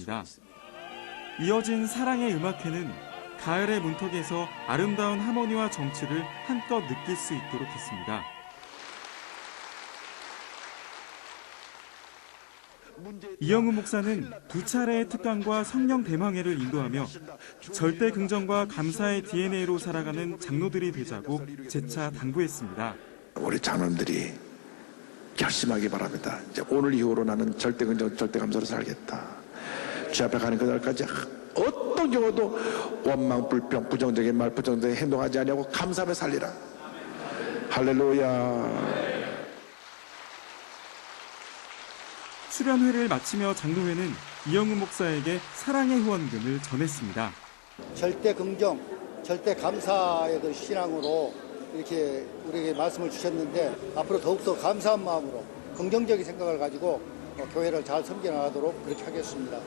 있습니다. 이어진 사랑의 음악회는 가을의 문턱에서 아름다운 하모니와 정취를 한껏 느낄 수 있도록 했습니다. 이영훈 목사는 두 차례의 특강과 성령 대망회를 인도하며 절대 긍정과 감사의 DNA로 살아가는 장로들이 되자고 재차 당부했습니다. 우리 장로님들이 결심하기 바랍니다. 이제 오늘 이후로 나는 절대 긍정, 절대 감사로 살겠다. 주 앞에 가는 그날까지 어떤 경우도 원망, 불평, 부정적인 말, 부정적인 행동하지 아니하고 감사하며 살리라. 할렐루야. 수련회를 마치며 장로회는 이영훈 목사에게 사랑의 후원금을 전했습니다. 절대 긍정, 절대 감사의 그 신앙으로 이렇게 우리에게 말씀을 주셨는데 앞으로 더욱더 감사한 마음으로 긍정적인 생각을 가지고 교회를 잘 섬겨나가도록 그렇게 하겠습니다.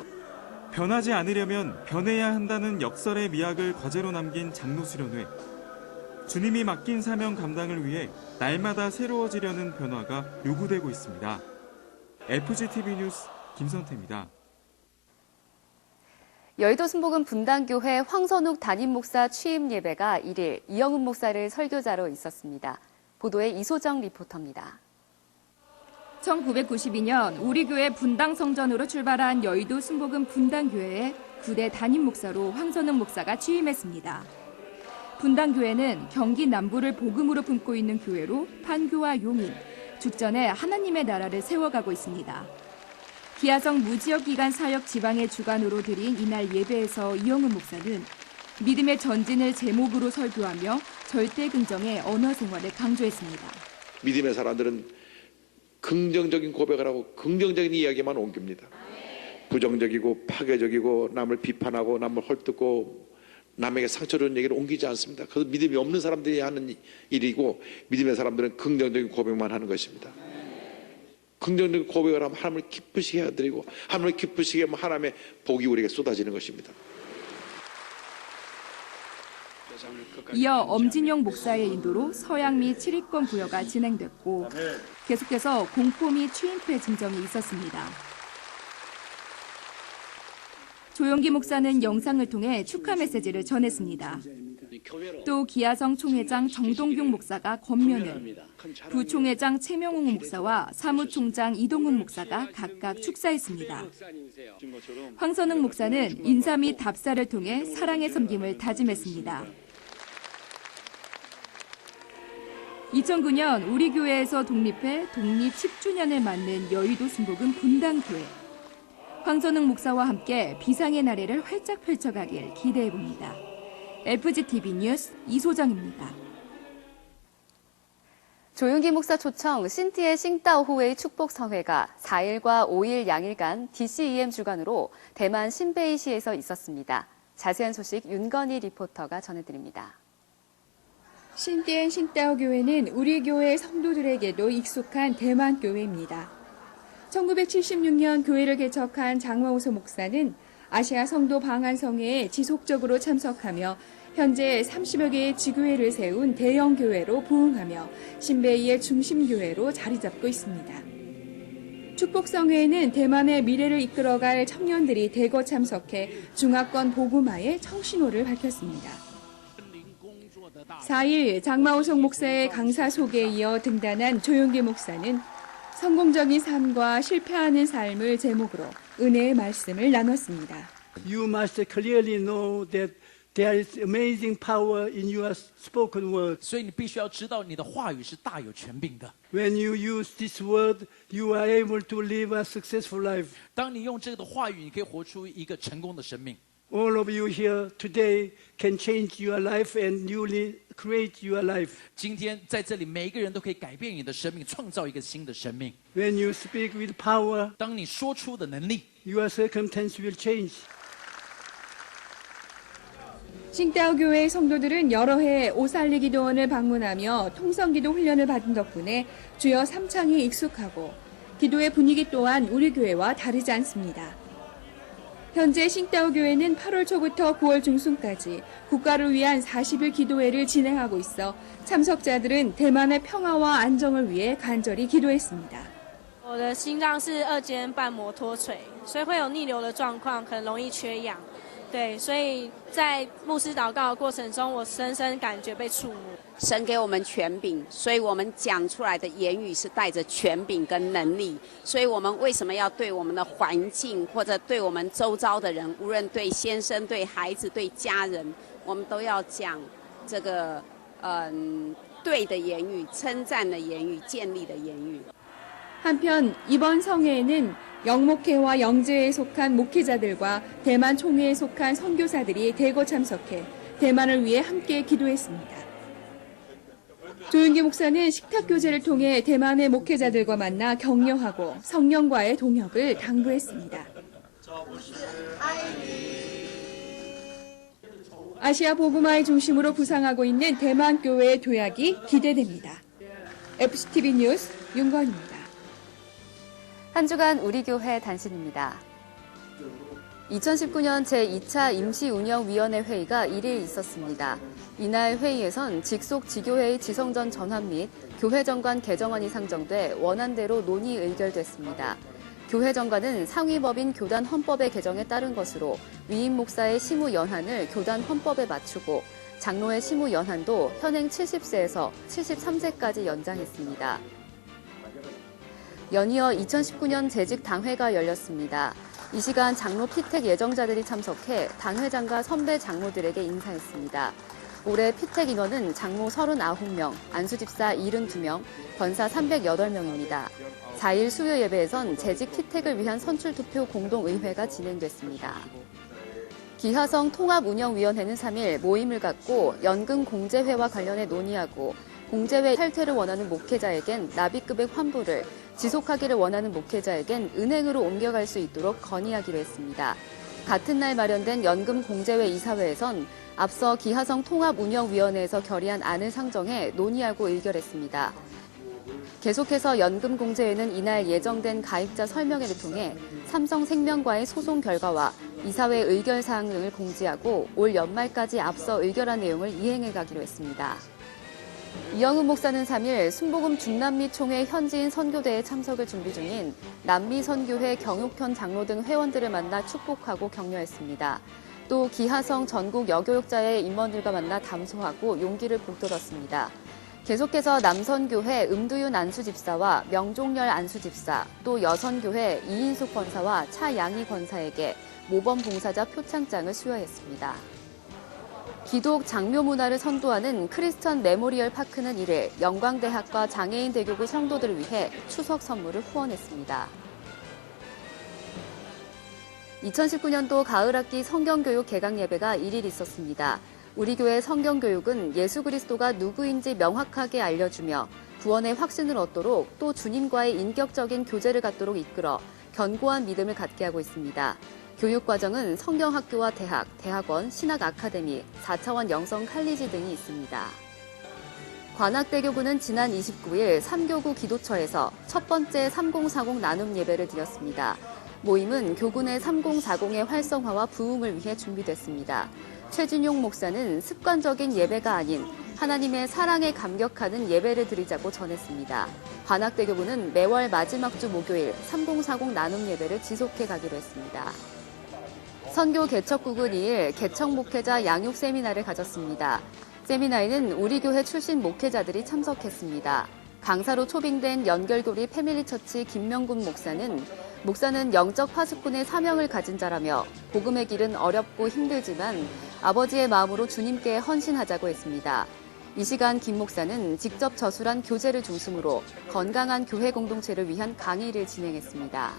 변하지 않으려면 변해야 한다는 역설의 미학을 과제로 남긴 장로 수련회. 주님이 맡긴 사명 감당을 위해 날마다 새로워지려는 변화가 요구되고 있습니다. FGTV 뉴스 김선태입니다. 여의도 순복음 분당교회 황선욱 담임 목사 취임 예배가 1일 이영훈 목사를 설교자로 있었습니다. 보도에 이소정 리포터입니다. 1992년 우리 교회 분당 성전으로 출발한 여의도 순복음 분당교회에 9대 담임 목사로 황선욱 목사가 취임했습니다. 분당교회는 경기 남부를 복음으로 품고 있는 교회로 판교와 용인, 죽전에 하나님의 나라를 세워가고 있습니다. 기아성 무지역기간 사역 지방의 주관으로 드린 이날 예배에서 이영훈 목사는 믿음의 전진을 제목으로 설교하며 절대 긍정의 언어 생활을 강조했습니다. 믿음의 사람들은 긍정적인 고백을 하고 긍정적인 이야기만 옮깁니다. 부정적이고 파괴적이고 남을 비판하고 남을 헐뜯고 남에게 상처 주는 얘기를 옮기지 않습니다. 그래서 믿음이 없는 사람들이 하는 일이고 믿음의 사람들은 긍정적인 고백만 하는 것입니다. 긍정적인 고백을 하면 하나님을 기쁘시게 해드리고 하나님을 기쁘시게 하면 하나님의 복이 우리에게 쏟아지는 것입니다. 이어 엄진영 목사의 인도로 서양 및 7위권 부여가 진행됐고 계속해서 공포 및 추임패 증정이 있었습니다. 조용기 목사는 영상을 통해 축하 메시지를 전했습니다. 또 기아성 총회장 정동균 목사가 권면을, 부총회장 최명웅 목사와 사무총장 이동훈 목사가 각각 축사했습니다. 황선욱 목사는 인사 및 답사를 통해 사랑의 섬김을 다짐했습니다. 2009년 우리 교회에서 독립해 독립 10주년을 맞는 여의도 순복음 분당교회. 황선욱 목사와 함께 비상의 나래를 활짝 펼쳐가길 기대해봅니다. FGTV 뉴스 이소정입니다. 조윤기 목사 초청 신티의 싱따오후웨이 축복성회가 4일과 5일 양일간 DCEM 주관으로 대만 신베이시에서 있었습니다. 자세한 소식 윤건희 리포터가 전해드립니다. 신티엔 싱따오 교회는 우리 교회 성도들에게도 익숙한 대만 교회입니다. 1976년 교회를 개척한 장화호소 목사는 아시아 성도 방한성회에 지속적으로 참석하며 현재 30여 개의 지교회를 세운 대형 교회로 부흥하며 신베이의 중심 교회로 자리 잡고 있습니다. 축복성회에는 대만의 미래를 이끌어갈 청년들이 대거 참석해 중화권 복음화의 청신호를 밝혔습니다. 4일 장마호성 목사의 강사 소개에 이어 등단한 조용기 목사는 성공적인 삶과 실패하는 삶을 제목으로 은혜의 말씀을 나눴습니다. You must clearly know that there is amazing power in your spoken word. 所以你必须要知道你的话语是大有权柄的。 When you use this word, you are able to live a successful life. 当你用这个的话语，你可以活出一个成功的生命。 All of you here today can change your life and newly create your life. 今天在这里，每一个人都可以改变你的生命，创造一个新的生命。 When you speak with power, 当你说出的能力， your circumstance will change. 싱따오 교회 성도들은 여러 해 오살리 기도원을 방문하며 통성기도 훈련을 받은 덕분에 주여 3창이 익숙하고 기도의 분위기 또한 우리 교회와 다르지 않습니다. 현재 싱따오 교회는 8월 초부터 9월 중순까지 국가를 위한 40일 기도회를 진행하고 있어 참석자들은 대만의 평화와 안정을 위해 간절히 기도했습니다. 我的心脏是2间瓣膜脱垂，所以会有逆流的状况，很容易缺氧。对，所以在牧师祷告的过程中，我深深感觉被触摸。神给我们权柄，所以我们讲出来的言语是带着权柄跟能力。所以我们为什么要对我们的环境或者对我们周遭的人，无论对先生、对孩子、对家人，我们都要讲这个对的言语、称赞的言语、建立的言语。 한편 이번 성회에는 영목회와 영제에 속한 목회자들과 대만 총회에 속한 선교사들이 대거 참석해 대만을 위해 함께 기도했습니다. 조윤기 목사는 식탁 교제를 통해 대만의 목회자들과 만나 격려하고 성령과의 동역을 당부했습니다. 아시아 복음화의 중심으로 부상하고 있는 대만 교회의 도약이 기대됩니다. FCTV 뉴스 윤건입니다. 한 주간 우리 교회 단신입니다. 2019년 제2차 임시운영위원회 회의가 1일 있었습니다. 이날 회의에선 직속 지교회의 지성전 전환 및 교회정관 개정안이 상정돼 원안대로 논의 의결됐습니다. 교회정관은 상위법인 교단 헌법의 개정에 따른 것으로 위임 목사의 시무 연한을 교단 헌법에 맞추고 장로의 시무 연한도 현행 70세에서 73세까지 연장했습니다. 연이어 2019년 재직 당회가 열렸습니다. 이 시간 장로 피택 예정자들이 참석해 당회장과 선배 장로들에게 인사했습니다. 올해 피택 인원은 장로 39명, 안수집사 72명, 권사 308명입니다. 4일 수요 예배에선 재직 피택을 위한 선출투표 공동의회가 진행됐습니다. 기하성 통합운영위원회는 3일 모임을 갖고 연금 공제회와 관련해 논의하고 공제회 탈퇴를 원하는 목회자에겐 납입금액 환불을, 지속하기를 원하는 목회자에겐 은행으로 옮겨갈 수 있도록 건의하기로 했습니다. 같은 날 마련된 연금 공제회 이사회에선 앞서 기하성 통합운영위원회에서 결의한 안을 상정해 논의하고 의결했습니다. 계속해서 연금공제회는 이날 예정된 가입자 설명회를 통해 삼성생명과의 소송 결과와 이사회 의결 사항 등을 공지하고 올 연말까지 앞서 의결한 내용을 이행해 가기로 했습니다. 이영훈 목사는 3일 순복음 중남미 총회 현지인 선교대에 참석을 준비 중인 남미선교회 경육현 장로 등 회원들을 만나 축복하고 격려했습니다. 또 기하성 전국 여교육자회 임원들과 만나 담소하고 용기를 북돋았습니다. 계속해서 남선교회 음두윤 안수집사와 명종열 안수집사, 또 여선교회 이인숙 권사와 차양희 권사에게 모범 봉사자 표창장을 수여했습니다. 기독 장묘 문화를 선도하는 크리스천 메모리얼 파크는 1일 영광대학과 장애인대교구 성도들을 위해 추석 선물을 후원했습니다. 2019년도 가을학기 성경교육 개강 예배가 1일 있었습니다. 우리 교회 성경교육은 예수 그리스도가 누구인지 명확하게 알려주며 구원의 확신을 얻도록 또 주님과의 인격적인 교제를 갖도록 이끌어 견고한 믿음을 갖게 하고 있습니다. 교육과정은 성경학교와 대학, 대학원, 신학아카데미, 4차원 영성 칼리지 등이 있습니다. 관악대교구는 지난 29일 3교구 기도처에서 첫 번째 3040 나눔 예배를 드렸습니다. 모임은 교구 내 3040의 활성화와 부흥을 위해 준비됐습니다. 최준용 목사는 습관적인 예배가 아닌 하나님의 사랑에 감격하는 예배를 드리자고 전했습니다. 관악대교구는 매월 마지막 주 목요일 3040 나눔 예배를 지속해 가기로 했습니다. 선교 개척국은 2일 개척 목회자 양육 세미나를 가졌습니다. 세미나에는 우리 교회 출신 목회자들이 참석했습니다. 강사로 초빙된 연결교리 패밀리처치 김명군 목사는 영적 파수꾼의 사명을 가진 자라며 복음의 길은 어렵고 힘들지만 아버지의 마음으로 주님께 헌신하자고 했습니다. 이 시간 김 목사는 직접 저술한 교재를 중심으로 건강한 교회 공동체를 위한 강의를 진행했습니다.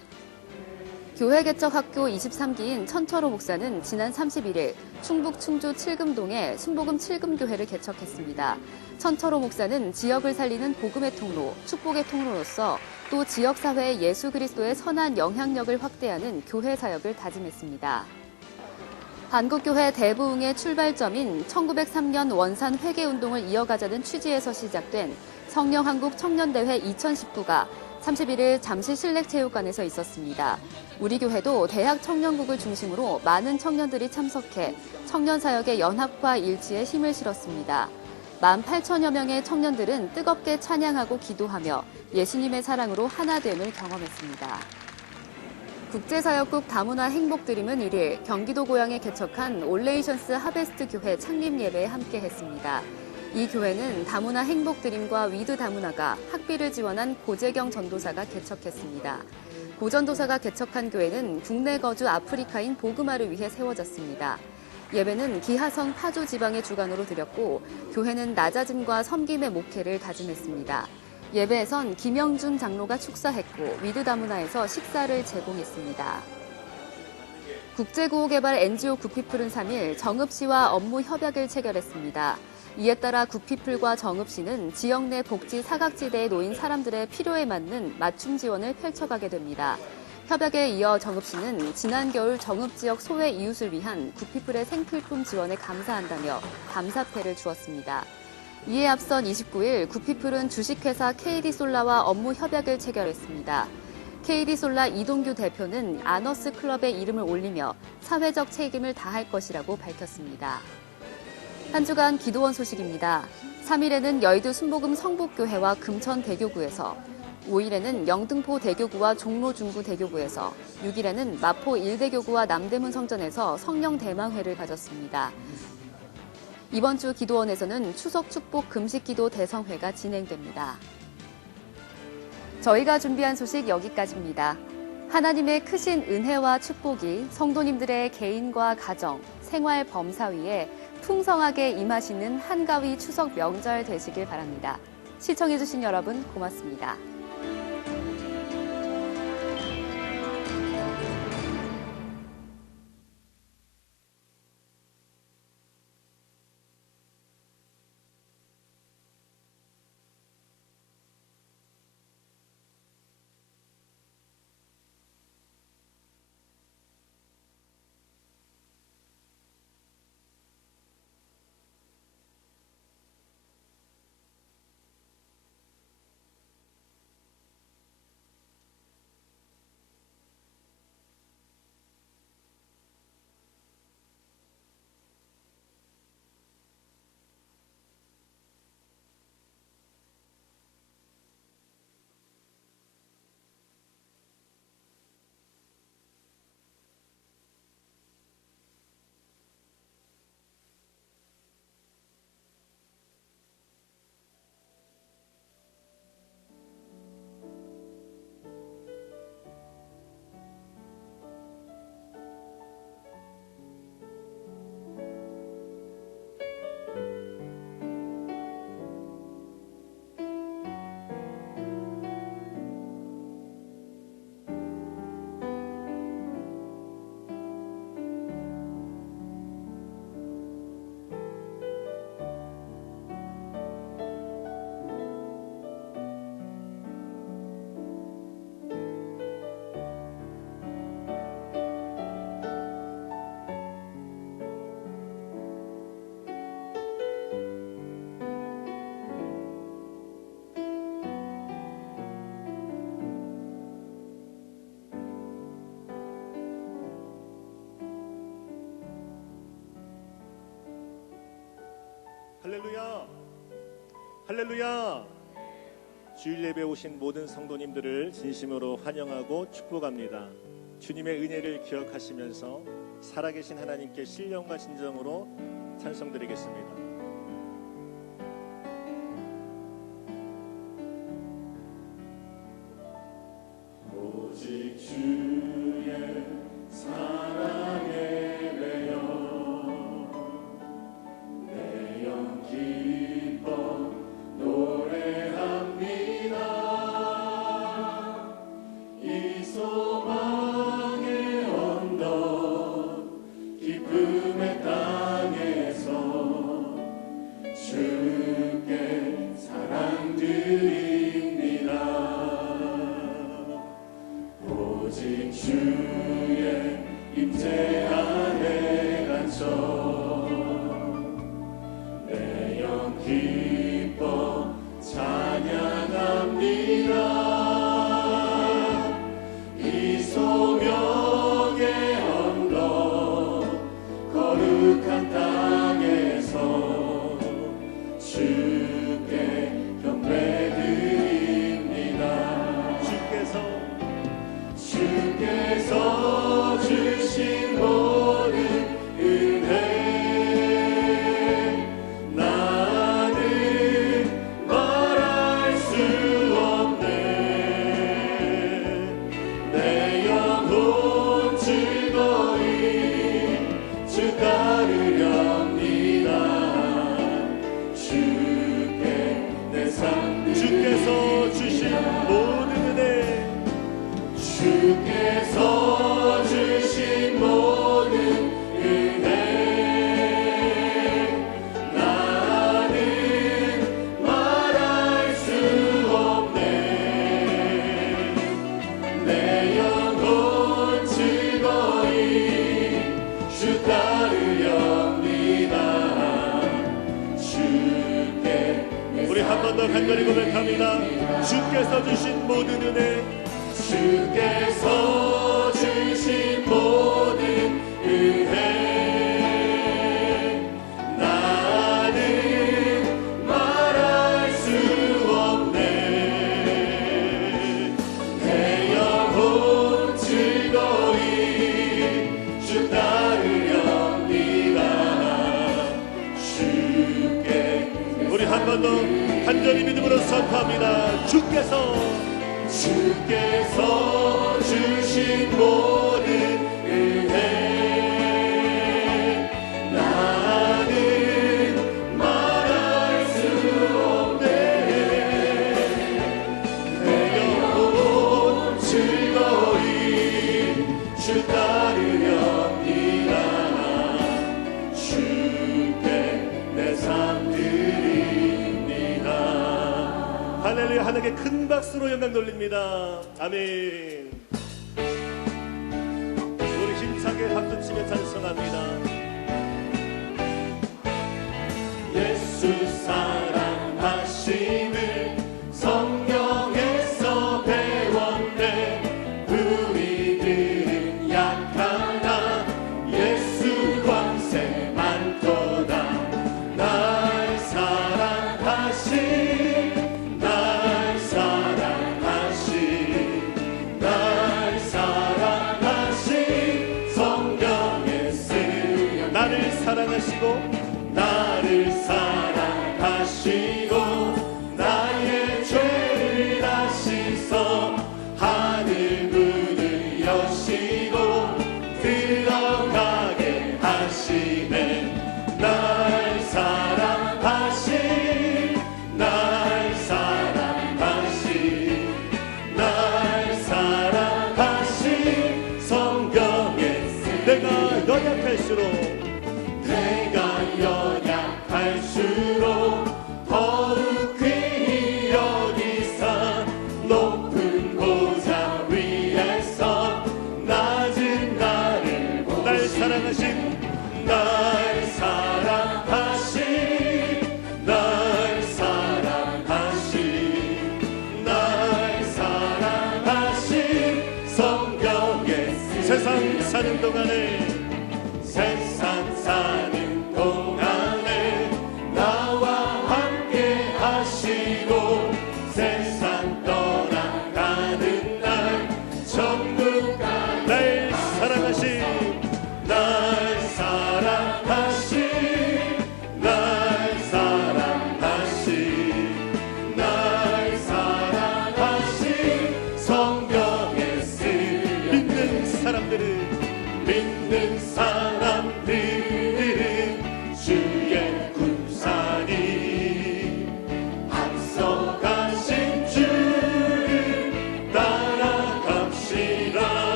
교회 개척 학교 23기인 천철호 목사는 지난 31일 충북 충주 칠금동에 순복음 칠금교회를 개척했습니다. 천철호 목사는 지역을 살리는 복음의 통로, 축복의 통로로서 또 지역사회에 예수 그리스도의 선한 영향력을 확대하는 교회 사역을 다짐했습니다. 한국교회 대부흥의 출발점인 1903년 원산 회개운동을 이어가자는 취지에서 시작된 성령한국 청년대회 2019가 31일 잠실 실내체육관에서 있었습니다. 우리 교회도 대학 청년국을 중심으로 많은 청년들이 참석해 청년사역의 연합과 일치에 힘을 실었습니다. 18,000여 명의 청년들은 뜨겁게 찬양하고 기도하며 예수님의 사랑으로 하나됨을 경험했습니다. 국제사역국 다문화 행복드림은 1일 경기도 고양에 개척한 올레이션스 하베스트 교회 창립 예배에 함께했습니다. 이 교회는 다문화 행복드림과 위드 다문화가 학비를 지원한 고재경 전도사가 개척했습니다. 고 전도사가 개척한 교회는 국내 거주 아프리카인 보그마를 위해 세워졌습니다. 예배는 기하성 파주 지방의 주관으로 드렸고 교회는 낮아짐과 섬김의 목회를 다짐했습니다. 예배에선 김영준 장로가 축사했고 위드 다문화에서 식사를 제공했습니다. 국제구호개발 NGO 굿피플은 3일 정읍시와 업무 협약을 체결했습니다. 이에 따라 굿피플과 정읍시는 지역 내 복지 사각지대에 놓인 사람들의 필요에 맞는 맞춤 지원을 펼쳐가게 됩니다. 협약에 이어 정읍시는 지난 겨울 정읍 지역 소외 이웃을 위한 굿피플의 생필품 지원에 감사한다며 감사패를 주었습니다. 이에 앞선 29일 굿피플은 주식회사 KD솔라와 업무 협약을 체결했습니다. KD솔라 이동규 대표는 아너스 클럽의 이름을 올리며 사회적 책임을 다할 것이라고 밝혔습니다. 한 주간 기도원 소식입니다. 3일에는 여의도 순복음 성북교회와 금천대교구에서, 5일에는 영등포 대교구와 종로 중구 대교구에서, 6일에는 마포 1대교구와 남대문 성전에서 성령 대망회를 가졌습니다. 이번 주 기도원에서는 추석 축복 금식기도 대성회가 진행됩니다. 저희가 준비한 소식 여기까지입니다. 하나님의 크신 은혜와 축복이 성도님들의 개인과 가정, 생활 범사위에 풍성하게 임하시는 한가위 추석 명절 되시길 바랍니다. 시청해주신 여러분 고맙습니다. 할렐루야! 할렐루야! 주일 예배 오신 모든 성도님들을 진심으로 환영하고 축복합니다. 주님의 은혜를 기억하시면서 살아계신 하나님께 신령과 진정으로 찬송드리겠습니다. 오직 주의 사랑에 매여 내 영 기뻐 노래합니다. 이 소망의 언덕 기쁨의 땅에서 더 간절히 고백합니다. 주께서 주신 모든 은혜, 주께서 주신 모든 은혜 나는 말할 수 없네. 내 영혼 즐거이 주 따르렵니다. 주께 우리 한 번 더 간절히 믿음으로 선포합니다. 주께서 주신 모든 은혜 나는 말할 수 없네. 내 영혼 즐거이 주 따르렵니다. 주께 내 삶 드립니다. 할렐루야. 하나님께 큰 박수로 영광 돌립니다. 아멘. 우리 힘차게 박수치며 찬송합니다. 예수 사랑하심을 성경에서 배웠네. 우리들은 약하나 예수 권세 많도다. 날 사랑하신 성경에 쓰여 나를 사랑하시고 나의 죄를 다시서 하늘 문을 여시고 들어가게 하시네. 날 사랑하신 성경에 쓰여 내가 연약할수록 더욱 귀히 여기사 높은 보좌 위에서 낮은 나를 보시. 날 사랑하신 성경에 쓰여 세상 사는 동안에 나와 함께 하시고 세상 떠나가는 날 천국 날 사랑하신 날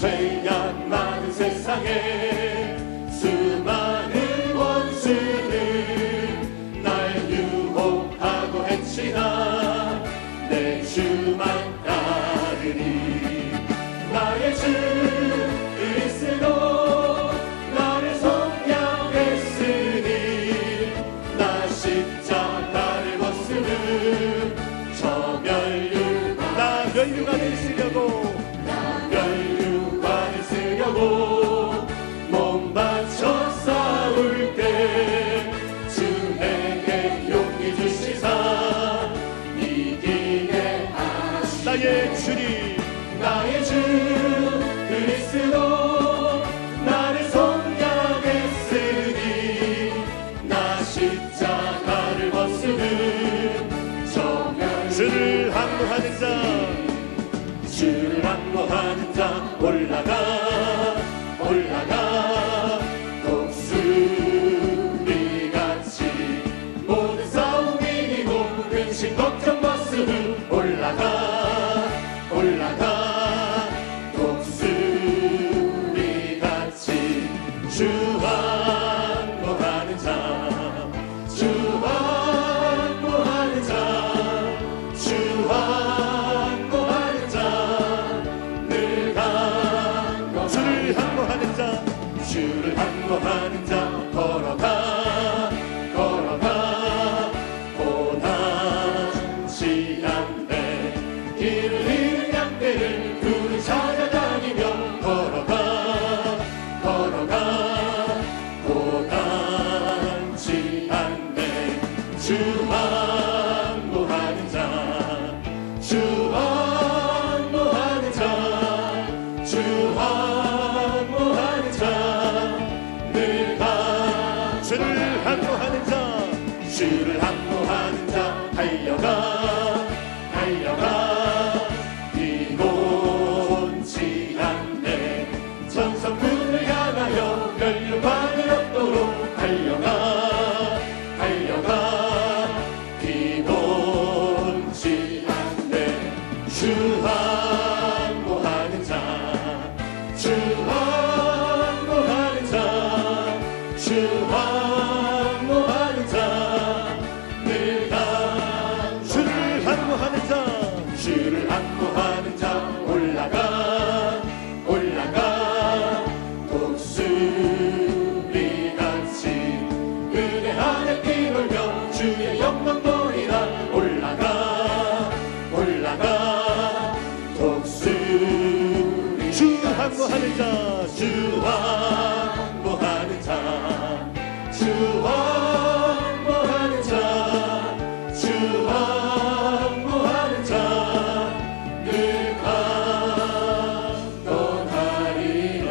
죄악 많은 세상에 수많은 원수들 날 유혹하고 해치나 내 주만 따르리. 나의 주 그리스도 나를 속량했으니 나 십자가를 벗으는 저 면류관 나 면류관을 쓰려고 몸 바쳐 싸울 때 주 내게 용기 주시사 이기게 하시네. 나의 주님 나의 주 그리스도 나를 속량했으니 나 십자가를 벗으는 저 주를 항모하는 자 주를 항모하는 자 올라가 독수리같이 모든 싸움 이기고 근심 걱정 벗으는 올라가 독수리같이 주 항모하는 자 주를 항모하는 자 걸어가 고단치 않네. 길을 잃은 양떼를 굴을 찾아다니며 걸어가 고단치 않네. 주 항모하는 자 주를 항모하는 자 달려가 비곤치 않네. 천성군을 향하여 면류관을 얻도록 달려가 비곤치 않네. 주 항모하는 자 주를 항모하는 자 올라가 독수리같이 은혜 안에 뛰놀며 주의 영광 보리라. 올라가 독수리 주 항모하는 자 주 항모하는 자 늘 강건하리라.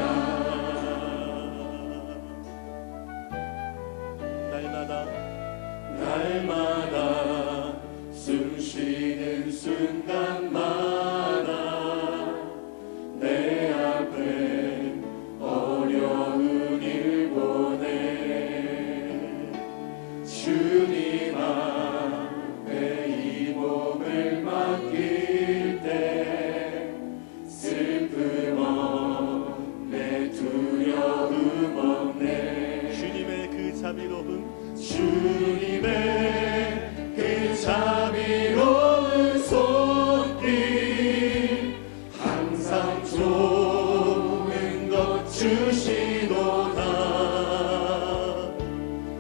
날마다 숨쉬는 순간마다 내 앞에 어려운 일 보내 주님 앞에 이 몸을 맡길 때 슬픔 없네 두려움 없네. 주님의 그 자비로운 손길 항상 좋은 것 주시도다.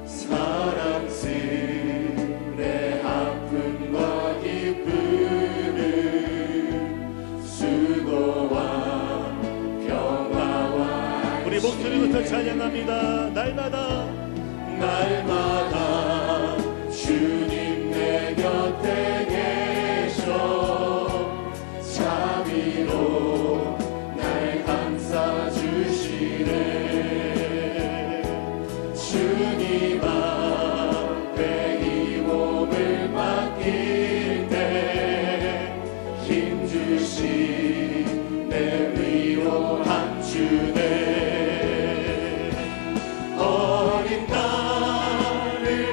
사랑스레 아픔과 기쁨을 수고와 평화와 우리 목소리부터 찬양합니다. 날마다 주님 내 곁에 계셔 자비로 날 감싸주시네. 주님 앞에 이 몸을 맡길 때 힘주시 내 위로한 주네. 어린 딸을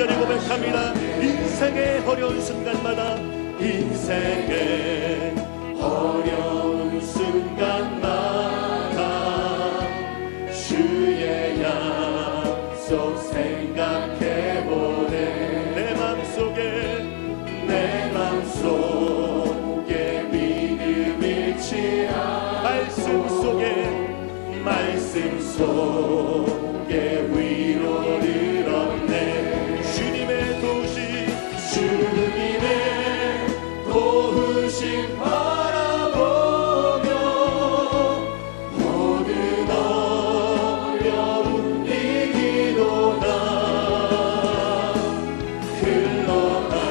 간절히 고백합니다. 인생의 어려운 순간마다 인생의 어려운 순간마다 주의 약속 생각해보네. 내 맘속에 믿음 잃지 않고 말씀 속에 위로를 얻네. 주님의 도우심 바라보며 모든 어려움 이기도다.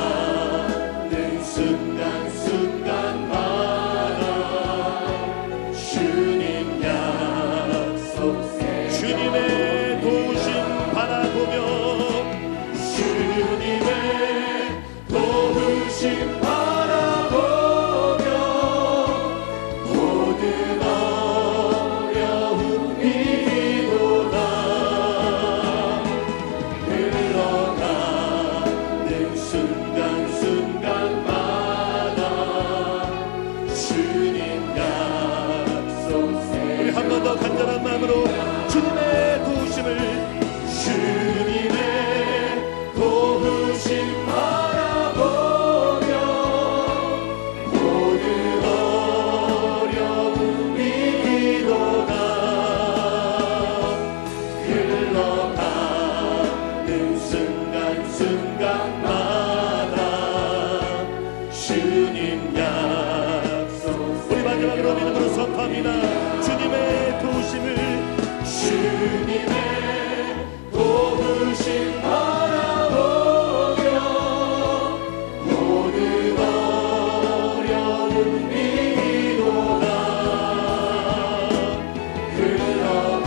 흘러가는 순간순간마다 주님 약속 주님의 도우심 바라보며 주님의 도우심 바라보며 모든 어려움 이기도다. 흘러가는 순간순간마다 주님 약속 우리 한 번 더 간절한 마음으로 주님의 도우심을 바라보며 모든 어려움 이기도다. 흘러가는 순간순간마다 주님 약속. 우리 마지막으로 믿음으로 선포합니다. 주님의 도우심을 바라보며 모든 어려움 이기도다.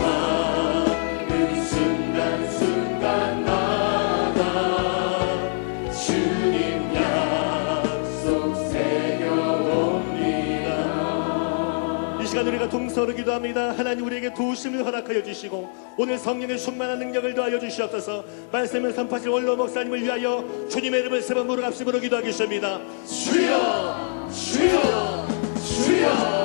흘러가는 순간순간마다 주님 약속 새겨옵니다. 이 시간 우리가 동서로 기도합니다. 하나님 우리에게 도우심을 허락하여 주시고 오늘 성령의 충만한 능력을 더하여 주시옵소서. 말씀을 선포하실 원로 목사님을 위하여 주님의 이름을 세 번 부르 합심으로 기도하겠습니다. 주여 주여 주여. 주여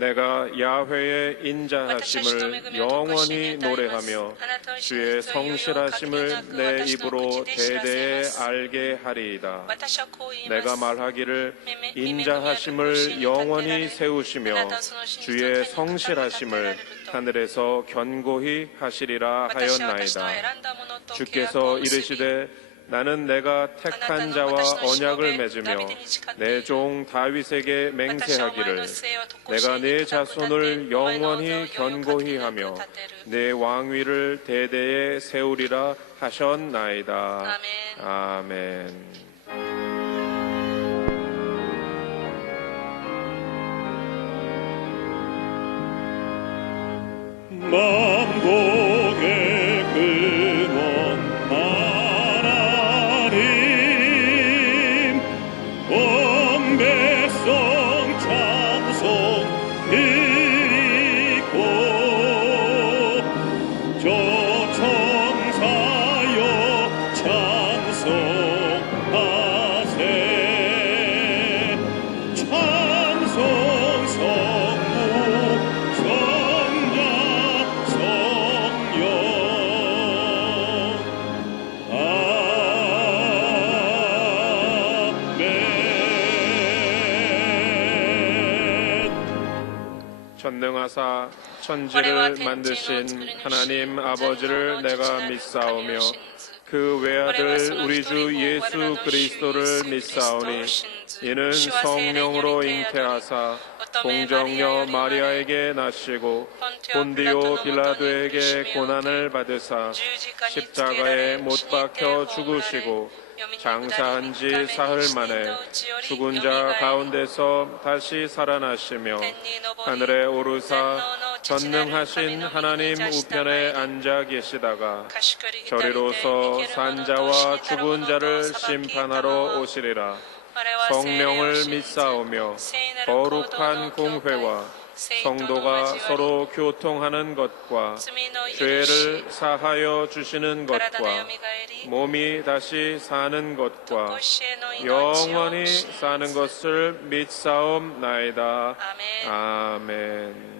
내가 야훼의 인자하심을 영원히 노래하며 주의 성실하심을 내 입으로 대대에 알게 하리이다. 내가 말하기를 인자하심을 영원히 세우시며 주의 성실하심을 하늘에서 견고히 하시리라 하였나이다. 주께서 이르시되 나는 내가 택한 자와 언약을 맺으며 내 종 다윗에게 맹세하기를 내가 네 자손을 영원히 견고히 하며 내 왕위를 대대에 세우리라 하셨나이다. 아멘. 만국의 근원 하나님 온 백성 찬송 드리고 저 천사여 찬송하세 찬송 성부 성자 성령 전능하사 천지를 만드신 하나님 아버지를 내가 믿사오며 그 외아들 우리 주 예수 그리스도를 믿사오니 이는 성령으로 잉태하사 공정녀 마리아에게 나시고 본디오 빌라도에게 고난을 받으사 십자가에 못 박혀 죽으시고 장사한 지 사흘 만에 죽은 자 가운데서 다시 살아나시며 하늘에 오르사 전능하신 하나님 우편에 앉아 계시다가 저리로서 산자와 죽은 자를 심판하러 오시리라. 성령을 믿사오며 거룩한 공회와 성도가 서로 교통하는 것과 죄를 사하여 주시는 것과 몸이 다시 사는 것과 영원히 사는 것을 믿사옵나이다. 아멘.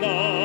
나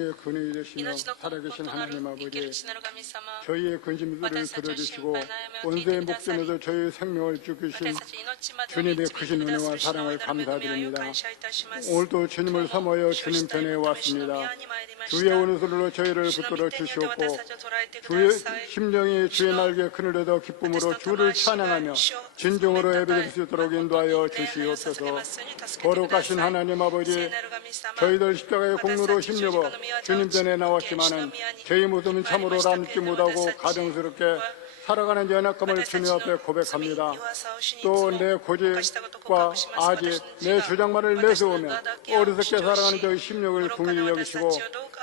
우리의 근원이 되시며 살아계신 하나님 아버지, 저희의 근심들을 들어주시고 원세의 목전에서 저희의 생명을 지키신 주님의 크신 은혜와 사랑을 감사드립니다. 오늘도 주님을 삼하여 주님 편에 왔습니다. 주의 오른손으로 저희를 붙들어 주시옵고 주의 심령이 주의 날개 그늘에도 기쁨으로 주를 찬양하며 진정으로 예배드릴 수 있도록 인도하여 주시옵소서. 거룩하신 하나님 아버지, 저희들 십자가의 공로로 힘입어 주님 전에 나왔지만은 저희 모습은 참으로 남지 못하고 가정스럽게 살아가는 연약함을 주님 앞에 고백합니다. 또 내 고집과 아집, 내 주장만을 내세우며 어리석게 살아가는 저희 심령을 긍휼히 여기시고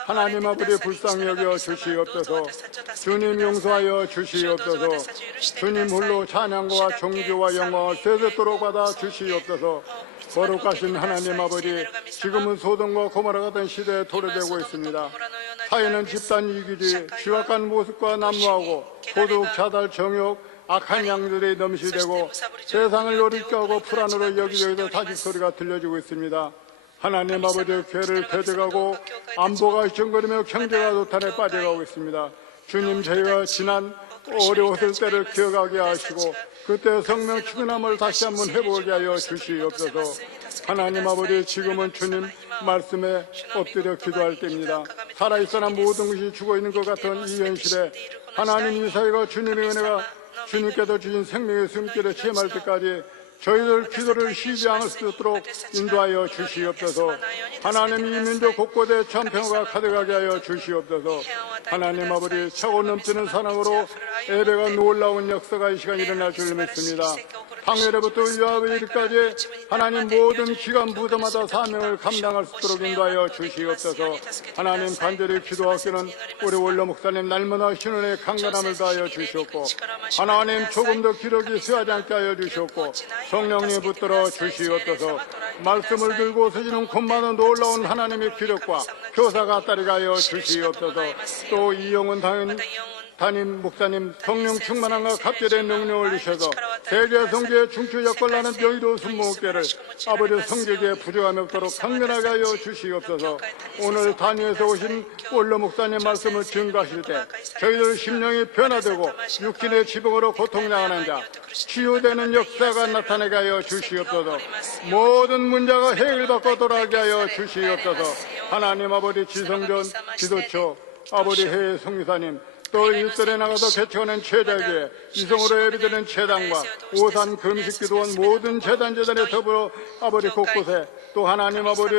하나님 아버지 불쌍히 여겨 주시옵소서. 주님 용서하여 주시옵소서. 주님 홀로 찬양과 존귀와 영광을 세세토록 받아 주시옵소서. 거룩하신 하나님 아버지, 지금은 소돔과 고모라 같은 시대에 도래되고 있습니다. 사회는 집단 이기주의, 취약한 모습과 난무하고 도둑, 자살, 정욕, 악한 양들이 넘실대고 세상을 어렵게 하고 불안으로 여기저기서 사직 소리가 들려지고 있습니다. 하나님 아버지의 교회를 배제하고 안보가 정거리며 경제가 도탄에 빠져가고 있습니다. 주님, 저희가 지난 어려웠을 때를 기억하게 하시고 그때 성령 충만함을 다시 한번 회복하게 하여 주시옵소서. 하나님 아버지, 지금은 주님 말씀에 엎드려 기도할 때입니다. 살아있으나 모든 것이 죽어있는 것 같은 이 현실에 하나님 이 사회가 주님의 은혜가 주님께서 주신 생명의 숨길에 체험할 때까지 저희들 기도를 쉬지 않을 수 있도록 인도하여 주시옵소서. 하나님, 이 민족 곳곳에 참평화가 가득하게 하여 주시옵소서. 하나님 아버지, 차고 넘치는 사랑으로 예배가 놀라운 역사가 이 시간 일어날 줄 믿습니다. 당일에부터 유아일까지 하나님 모든 기간 부서마다 사명을 감당할 수 있도록 인도하여 주시옵소서. 하나님, 간절히 기도하기는 우리 원로 목사님 날마다 신원의 강건함을 다하여 주시옵고 하나님 조금 더 기록이 쇠하지 않게 하여 주시옵고 성령님 붙들어 주시옵소서. 말씀을 들고 서시는 곳마다 놀라운 하나님의 기력과 교사가 따르게 하여 주시옵소서. 또 이영은 담임 목사님 성령 충만함과 갑절의 능력을 주셔서 세계 성지의 중추 역걸나는 병이도 순모께를 아버지 성격에 부족함이 없도록 강건하게 하여 주시옵소서. 오늘 단위에서 오신 원로 목사님 말씀을 증거하실 때 저희들 심령이 변화되고 육신의 지붕으로 고통당하는 자 치유되는 역사가 나타나게 하여 주시옵소서. 모든 문제가 해결받고 돌아가게 하여 주시옵소서. 하나님 아버지, 지성전 기도처 아버지 해외 성교사님 또 일선에 나가서 개척하는 제자에게 이성으로 예배드리는 제단과 오산 금식기도원 모든 제단에 더불어 아버지 곳곳에 또 하나님 아버지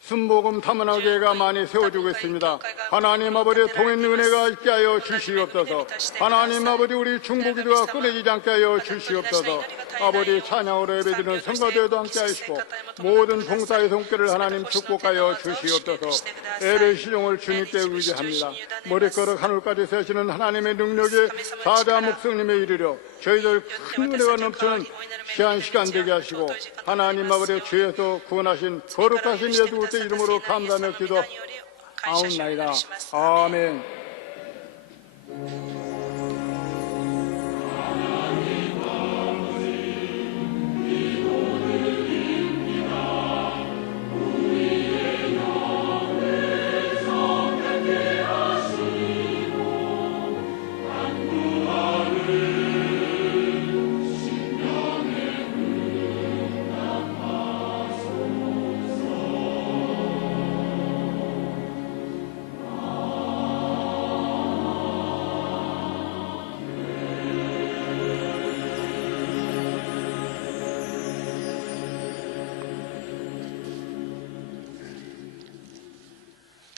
순복음 탐문하게가 많이 세워지고 있습니다. 하나님 아버지, 동행 은혜가 있게 하여 주시옵소서. 하나님 아버지, 우리 중보기도가 끊어지지 않게 하여 주시옵소서. 아버지, 찬양으로 예배드리는 성가대회도 함께 하시고 모든 봉사의 손길을 하나님 축복하여 주시옵소서. 예배 시종을 주님께 의지합니다. 머리카락 하늘까지 세시는 하나님의 능력이 사자 목성님에 이르려 저희들 큰 은혜가 넘치는 귀한 시간 되게 하시고 하나님 아버지, 죄에서 구원하신 거룩하신 예수 그리스도의 이름으로 감사하며 기도하옵나이다. 아멘.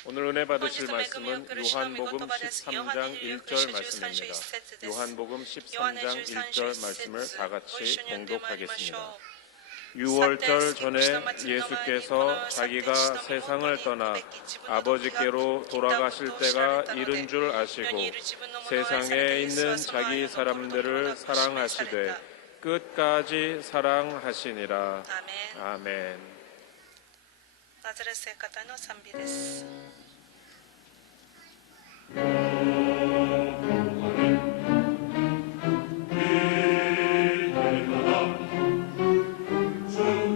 오늘 은혜 받으실 말씀은 요한복음 13장 1절 말씀입니다. 요한복음 13장 1절 말씀을 다 같이 봉독하겠습니다. 6월절 전에 예수께서 자기가 세상을 떠나 아버지께로 돌아가실 때가 이른 줄 아시고 세상에 있는 자기 사람들을 사랑하시되 끝까지 사랑하시니라. 아멘. ナザレ生方の賛美です。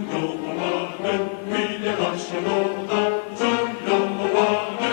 존경하는 위대하시도다 존경하는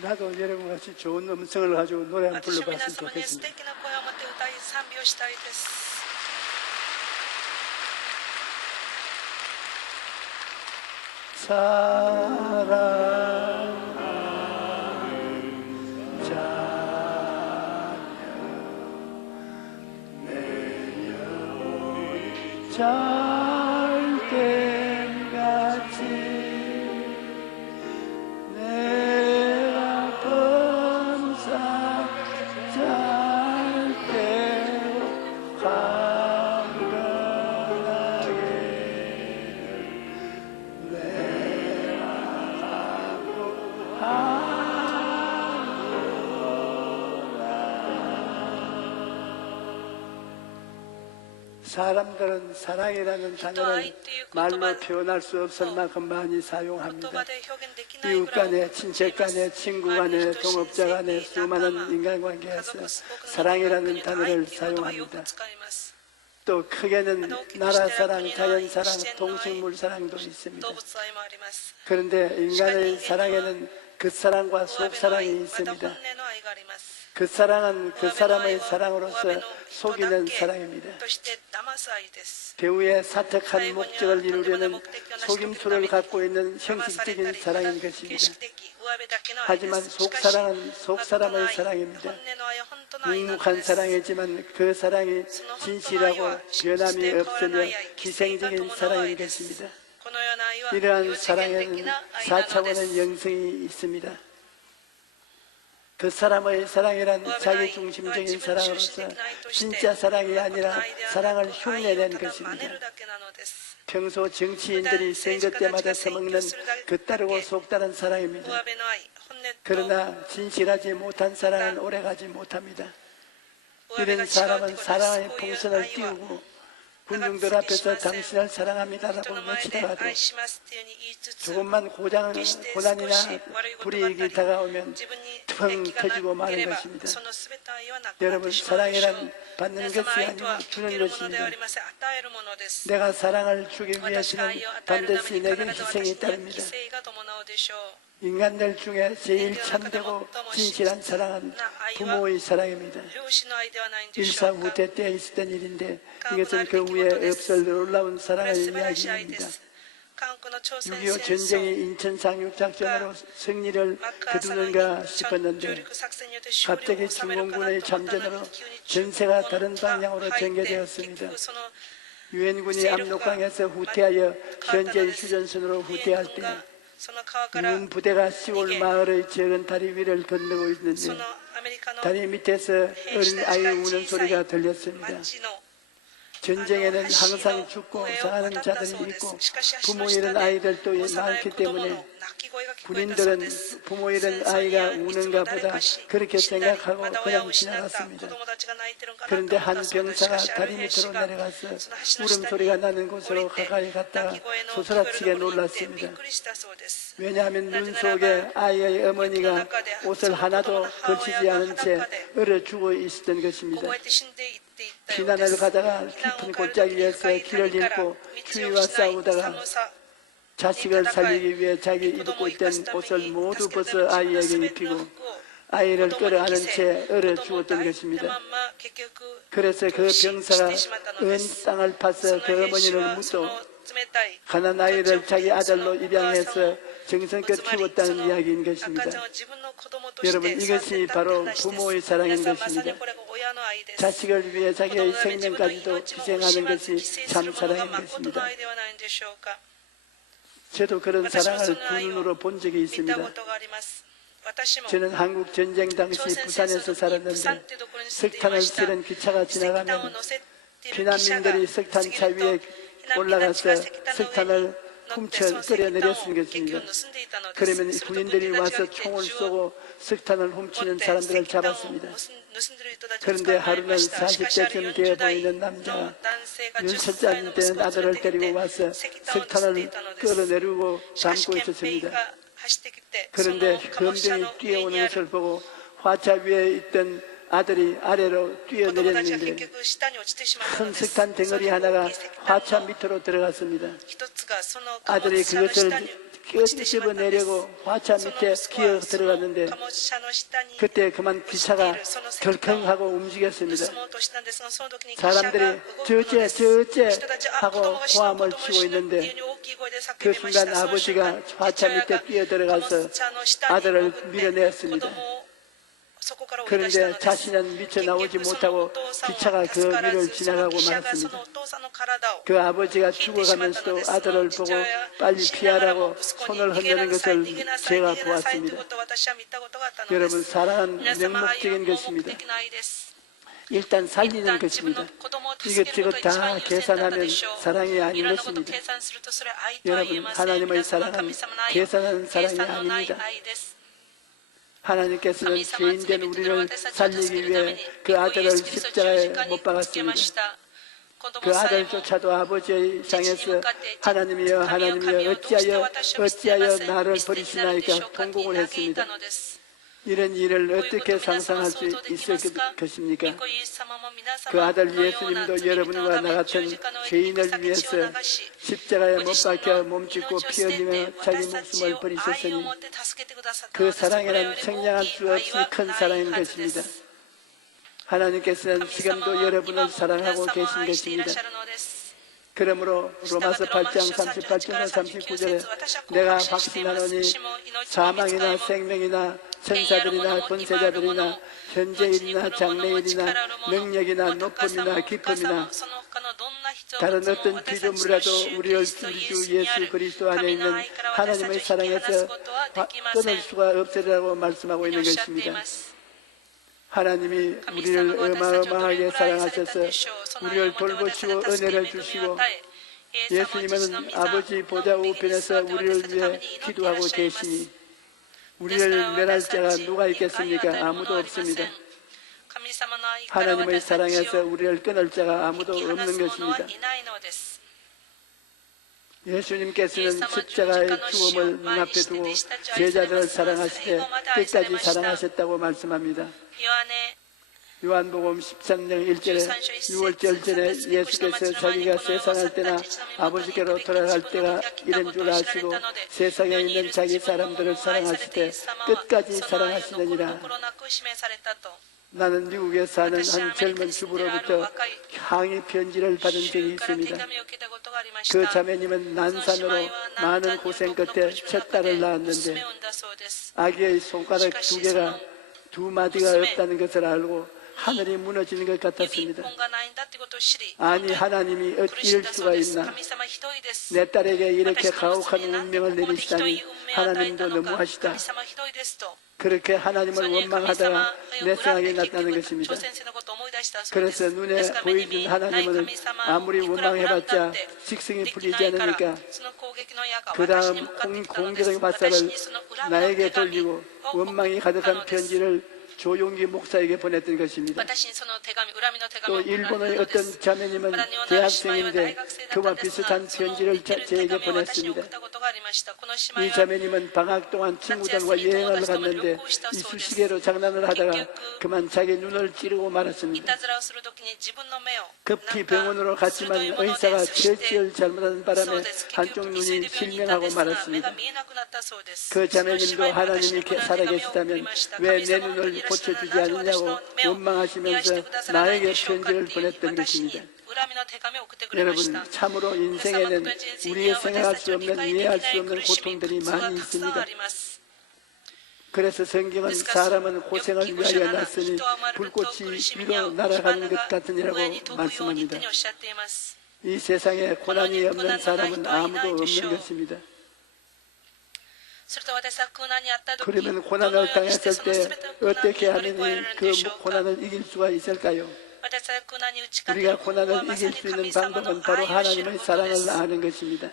나도 여러분 같이 좋은 음성을 가지고 노래 한번 私も皆 불러봤으면 様に素 좋겠습니다. 敵な声を持って歌い賛美をしたいです。 사랑하는 자녀 내려 잘됨같이 내가 범사 잘되어 강건하게 사람들은 사랑이라는 단어를 말로 표현할 수 없을 만큼 많이 사용합니다. 이웃 간에, 친척 간에, 친구 간에, 동업자 간에 수많은 인간관계에서 사랑이라는 단어를 사용합니다. 또 크게는 나라 사랑, 자연 사랑, 동식물 사랑도 있습니다. 그런데 인간의 사랑에는 겉사랑과 속사랑이 있습니다. 겉사랑은 그 사람의 사랑으로서 속이는 사랑입니다. 배우의 사택한 목적을 이루려는 속임수를 갖고 있는 형식적인 사랑인 것입니다. 하지만 속사랑은 속사람의 사랑입니다. 묵묵한 사랑이지만 그 사랑이 진실하고 변함이 없으며 기생적인 사랑인 것입니다. 이러한 사랑에는 4차원의 영성이 있습니다. 그 사람의 사랑이란 자기중심적인 사랑으로서 진짜 사랑이 아니라 사랑을 흉내낸 것입니다. 평소 정치인들이 선거 때마다 써먹는 겉다르고 속다른 사랑입니다. 그러나 진실하지 못한 사랑은 오래가지 못합니다. 이런 사람은 사랑의 풍선을 띄우고 군중들 앞에서 당신을 사랑합니다라고 외치다가도 조금만 고난이나 불이익이 다가오면 텅 터지고 마는 것입니다. 여러분, 사랑이란 받는 것이 아니고 주는 것입니다. 내가 사랑을 주기 위해서는 반드시 내게 희생이 따릅니다. 인간들 중에 제일 참되고 진실한 사랑은 부모의 사랑입니다. 일사후퇴 때 있었던 일인데 이것은 그 위에 없을 놀라운 사랑의 이야기입니다. 6.25 전쟁이 인천 상륙작전으로 승리를 거두는가 싶었는데 갑자기 중공군의 참전으로 전세가 다른 방향으로 전개되었습니다. 유엔군이 압록강에서 후퇴하여 현재의 휴전선으로 후퇴할 때 문 부대가 시골 마을의 적은 다리 위를 건너고 있는데 다리 밑에서 어린 아이 우는 소리가 들렸습니다. 전쟁에는 항상 죽고 상하는 자들이 있고 부모 잃은 아이들도 많기 때문에 군인들은 부모 잃은 아이가 우는가 보다 그렇게 생각하고 그냥 지나갔습니다. 그런데 한 병사가 다리 밑으로 내려가서 울음소리가 나는 곳으로 가까이 갔다가 소스라치게 놀랐습니다. 왜냐하면 눈 속에 아이의 어머니가 옷을 하나도 걸치지 않은 채 얼어 죽어 있었던 것입니다. 피난을 가다가 깊은 골짜기에서 길을 잃고 추위와 싸우다가 자식을 살리기 위해 자기 입고 있던 옷을 모두 벗어 아이에게 입히고 아이를 끌어안은 채 얼어 죽었던 것입니다. 그래서 그 병사가 은 땅을 파서 그 어머니를 묻고 가난 아이를 자기 아들로 입양해서 정성껏 키웠다는 이야기인 것입니다. 여러분, 이것이 바로 부모의 사랑인 것입니다. 자식을 위해 자기의 생명까지도 희생하는 것이 참 사랑인 것입니다. 저도 그런 사랑을 두 눈으로 본 적이 있습니다. 저는 한국 전쟁 당시 부산에서 살았는데 석탄을 실은 기차가 지나가면 피난민들이 석탄차 위에 올라가서 석탄을 훔쳐 끌어내렸은 것입니다. 그러면 군인들이 와서 총을 쏘고 석탄을 훔치는 사람들을 잡았습니다. 그런데 하루는 40대쯤 되어 보이는 남자가 10살짜리 되는 아들을 데리고 와서 석탄을 끌어내리고 담고 있었습니다. 그런데 검정이 뛰어오는 것을 보고 화차 위에 있던 아들이 아래로 뛰어내렸는데 큰 석탄 덩어리 하나가 화차 밑으로 들어갔습니다. 아들이 그것을 끄집어내려고 화차 밑에 기어 들어갔는데 그때 그만 기차가 덜컹하고 움직였습니다. 사람들이 저째 하고 고함을 치고 있는데 그 순간 아버지가 화차 밑에 뛰어 들어가서 아들을 밀어냈습니다. 그런데 자신은 미쳐 나오지 못하고 기차가 그 위를 지나가고 말았습니다. 그 아버지가 죽어가면서도 아들을 보고 빨리 피하라고 손을 흔드는 것을 제가 보았습니다. 여러분, 사랑은 명목적인 것입니다. 일단 살리는 것입니다. 이것저것 다 계산하면 사랑이 아닌 것입니다. 여러분, 하나님의 사랑은 계산하는 사랑이 아닙니다. 하나님께서는 죄인된 우리를 살리기 위해 그 아들을 십자가에 못 박았습니다. 그 아들조차도 아버지의 향해서 하나님이여 하나님이여 어찌하여 나를 버리시나이까 통곡을 했습니다. 이런 일을 어떻게 상상할 수 있을 것입니까? 그 아들 예수님도 여러분과 나 같은 죄인을 위해서 십자가에 못 박혀 몸짓고 피 흘리며 자기 목숨을 버리셨으니 그 사랑이란 청량할 수 없이 큰 사랑인 것입니다. 하나님께서는 지금도 여러분을 사랑하고 계신 것입니다. 그러므로 로마서 8장 38절과 39절에 내가 확신하노니 사망이나 생명이나 천사들이나 권세자들이나 현재일이나 장래일이나 능력이나 높음이나 깊음이나 다른 어떤 피조물이라도 우리 주 예수 그리스도 안에 있는 하나님의 사랑에서 끊을 수가 없으리라고 말씀하고 있는 것입니다. 하나님이 우리를 어마어마하게 사랑하셔서 우리를 돌보시고 은혜를 주시고 예수님은 아버지 보좌 우편에서 우리를 위해 기도하고 계시니 우리를 멸할 자가 누가 있겠습니까? 아무도 없습니다. 하나님의 사랑에서 우리를 끊을 자가 아무도 없는 것입니다. 예수님께서는 십자가의 죽음을 눈앞에 두고 제자들을 사랑하시되 끝까지 사랑하셨다고 말씀합니다. 요한복음 13장 1절에 6월절 전에 예수께서 자기가 세상할 때나 아버지께로 돌아갈 때가 이런 줄 아시고 세상에 있는 자기 사람들을 사랑하시되 끝까지 사랑하시느니라. 나는 미국에 사는 한 젊은 주부로부터 항의 편지를 받은 적이 있습니다. 그 자매님은 난산으로 많은 고생 끝에 첫 딸을 낳았는데 아기의 손가락 2개가 2마디가 없다는 것을 알고 하늘이 무너지는 것 같았습니다. 아니, 하나님이 이럴 수가 있나? 내 딸에게 이렇게 가혹한 운명을 내리시다니 하나님도 너무하시다. 그렇게 하나님을 원망하다가 내 생각이 났다는 것입니다. 그래서 눈에 보이는 하나님을 아무리 원망해봤자 직성이 풀리지 않으니까 그 다음 공격의 화살을 나에게 돌리고 원망이 가득한 편지를 조용기 목사에게 보냈던 것입니다. 또 일본의 어떤 자매님은 대학생인데 그와 비슷한 편지를 제게 보냈습니다. 이 자매님은 방학 동안 친구들과 여행을 갔는데 이쑤시개로 장난을 하다가 그만 자기 눈을 찌르고 말았습니다. 급히 병원으로 갔지만 의사가 치열치열 잘못한 바람에 한쪽 눈이 실명하고 말았습니다. 그 자매님도 하나님이 살아계시다면 왜 내 눈을 고쳐주지 않느냐고 원망하시면서 나에게 편지를 보냈던 것입니다. 여러분, 참으로 인생에는 우리의 생각할 수 없는, 이해할 수 없는 고통들이 많이 있습니다. 그래서 성경은 사람은 고생을 위하여 났으니 불꽃이 위로 날아가는 것 같으니라고 말씀합니다. 이 세상에 고난이 없는 사람은 아무도 없는 것입니다. 그러면 고난을 당했을 때 어떻게 하면 그 고난을 이길 수가 있을까요? 우리가 고난을 이길 수 있는 방법은 바로 하나님의 사랑을 아는 것입니다.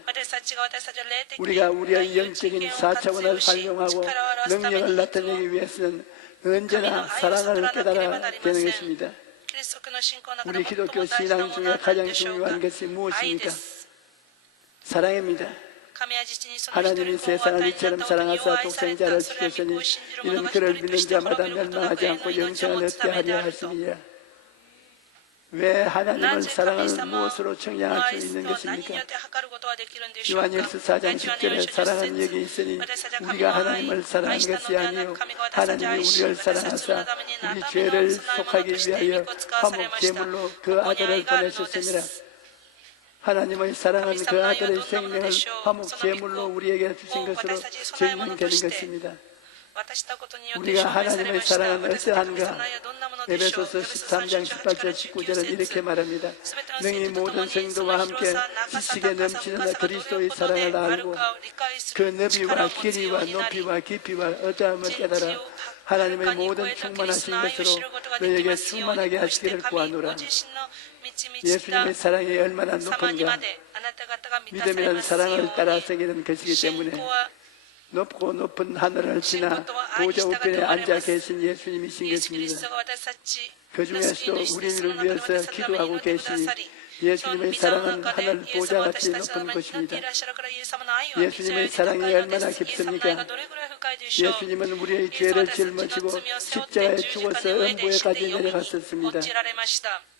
우리가 우리의 영적인 4차원을 활용하고 능력을 나타내기 위해서는 언제나 사랑을 깨달아야 되는 것입니다. 우리 기독교 신앙 중에 가장 중요한 것이 무엇입니까? 사랑입니다. 하나님이 세상을 이처럼 사랑하사 독생자를 주셨으니 이는 그를 믿는 자마다 멸망하지 않고 영생을 얻게 하려 하심이라. 왜 하나님을 사랑을 무엇으로 청량할 수 있는 것입니까? 요한일서 4장 10절에 사랑은 여기 있으니 우리가 하나님을 사랑한 것이 아니요 하나님이 우리를 사랑하사 우리 죄를 속하기 위하여 화목 제물로 그 아들을 보내셨습니다. 하나님의 사랑은 그 아들의 생명을 화목 제물로 우리에게 주신 것으로 증명되는 것입니다. 우리가 하나님의 사랑은 어떠한가? 에베소서 13장 18절 19절은 이렇게 말합니다. 능히 모든 성도와 함께 지식에 넘치는 그리스도의 사랑을 알고 그 너비와 길이와 높이와 깊이와 어떠함을 깨달아 하나님의 모든 충만하신 것으로 너에게 충만하게 하시기를 구하노라. 예수님의 사랑이 얼마나 높은가? 믿음이란 사랑을 따라 생기는 것이기 때문에 높고 높은 하늘을 지나 보좌 우편에 앉아 계신 예수님이신 것입니다. 그 중에서도 우리를 위해서 기도하고 계시니 예수님의 사랑은 하늘 보좌같이 높은 것입니다. 예수님의 사랑이 얼마나 깊습니까? 예수님은 우리의 죄를 짊어지고 십자가에 죽어서 음부에까지 내려갔었습니다.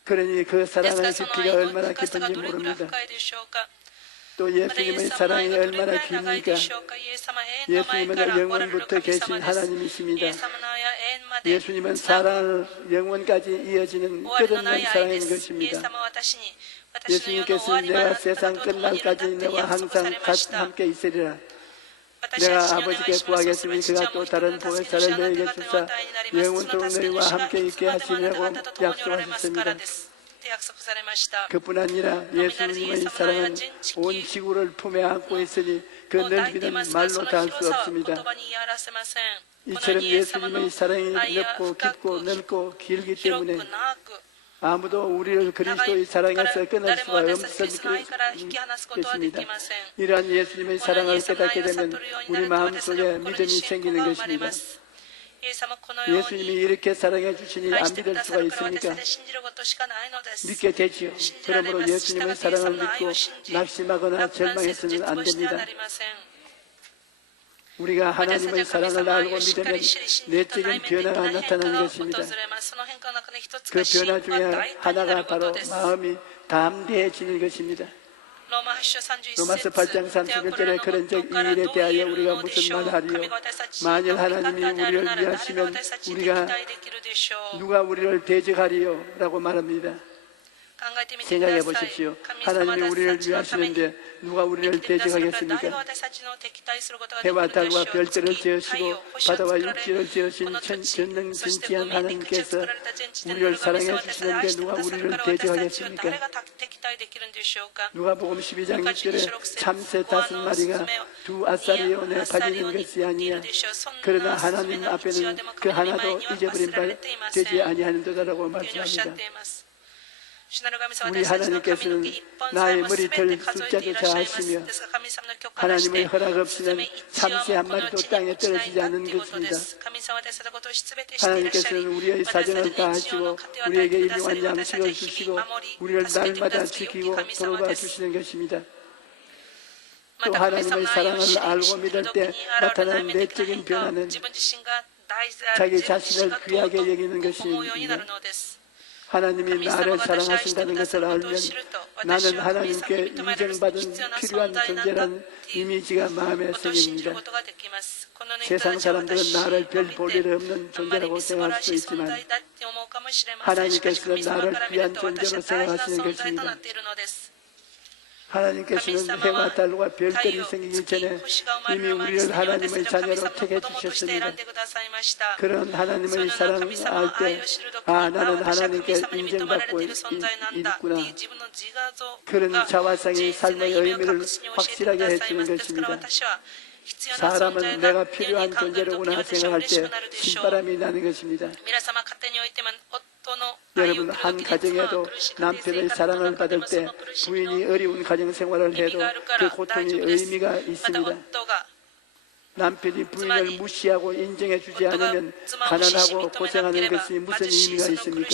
그러니 그 사랑의 깊이가 얼마나 깊은지 모릅니다. 또 예수님의 사랑이 얼마나 깁니까? 예수님은 영원부터 계신 하나님이십니다. 예수님은 사랑을 영원까지 이어지는 끝없는 사랑인 것입니다. 예수님께서는 내가 세상 끝날까지 너와 항상 함께 있으리라. 내가 아버지께 구하겠으니 그가 또 다른 보혜사를 너에게 주사 영원토록 너희와 함께 있게 하시려고 약속하셨습니다. 그뿐 아니라 예수님의 사랑은 온 지구를 품에 안고 있으니 그 넓이는 말로 다 할 수 없습니다. 이처럼 예수님의 사랑이 넓고 깊고 넓고 길기 때문에 아무도 우리를 그리스도의 사랑에서 끊을 수가 없습니다. 이러한 예수님의 사랑을 깨닫게 되면 우리 마음속에 믿음이 생기는 것입니다. 예수님이 이렇게 사랑해 주시니 안 믿을 수가 있습니까? 믿게 되지요. 그러므로 예수님의 사랑을 믿고 낙심하거나 절망해서는 안 됩니다. 우리가 하나님의 사랑을 알고 믿으면 내적인 변화가 나타나는 것입니다. 그 변화 중에 하나가 바로 마음이 담대해지는 것입니다. 로마서 8장 31절에 그런 적 이 일에 대하여 우리가 무슨 말하리요? 만일 하나님이 우리를 위하시면 누가 우리를 대적하리요? 라고 말합니다. 생각해 보십시오. 하나님이 우리를 위하시는데 누가 우리를 대적하겠습니까? 해와 달과 별들을 지으시고 바다와 육지를 지으신 전능진지한 하나님께서 우리를 사랑해 주시는데 누가 우리를 대적하겠습니까? 누가복음 12장 6절에 참새 5마리가 두 아싸리 온에 빠지는 것이 아니냐. 그러나 하나님 앞에는 그 하나도 잊어버린 바 되지 아니하는도다라고 말씀합니다. 우리 하나님께서는 나의 머리털 숫자조차 아시며 하나님의 허락 없이는 참새 한 마리도 땅에 떨어지지 않는 것입니다. 하나님께서는 우리의 사정을 다 하시고 우리에게 일용할 양식을 주시고 우리를 날마다 지키고 돌봐 주시는 것입니다. 또 하나님의 사랑을 알고 믿을 때 나타나는 내적인 변화는 자기 자신을 귀하게 여기는 것입니다. 하나님이 나를 사랑하신다는 것을 알면 나는 하나님께 인정받은 필요한 존재라는 이미지가 마음에 생깁니다. 세상 사람들은 나를 별 볼일 없는 존재라고 생각할 수 있지만 하나님께서는 나를 귀한 존재로 생각하시는 것입니다. 하나님께서는 해와 달과 별들이 생기기 전에 이미 우리를 하나님의 자녀로 택해 주셨습니다. 그런 하나님의 사랑을 알 때 나는 하나님께 인정받고 있구나. 그런 자화상이 삶의 의미를 확실하게 해주는 것입니다. 사람은 내가 필요한 존재로구나 생각할 때 신바람이 나는 것입니다. 여러분, 한 가정에도 남편의 사랑을 받을 때 부인이 어려운 가정 생활을 해도 그 고통이 의미가 있습니다. 남편이 부인을 무시하고 인정해 주지 않으면 가난하고 고생하는 것이 무슨 의미가 있습니까?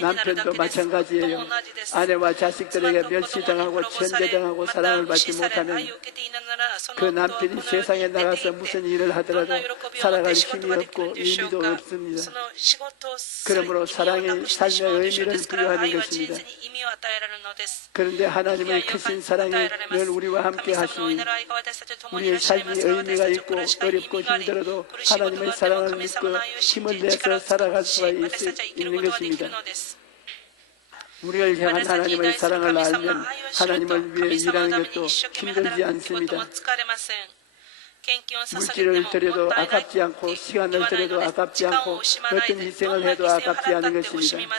남편도 마찬가지예요. 아내와 자식들에게 멸시당하고 천대당하고 사랑을 받지 못하면 그 남편이 세상에 나가서 무슨 일을 하더라도 살아갈 힘이 없고 의미도 없습니다. 그러므로 사랑이 삶의 의미를 부여하는 것입니다. 그런데 하나님의 크신 사랑이 늘 우리와 함께 하시니 우리의 삶이 의미가 있고 어렵고 힘들어도 하나님의 사랑을 믿고 힘을 내서 살아갈 수가 있는 것입니다. 우리를 향한 하나님의 사랑을 알면 하나님을 위해 일하는 것도 힘들지 않습니다. 물질을 들여도 아깝지 않고 시간을 들여도 아깝지 않고 어떤 희생을 해도 아깝지 않은 것입니다.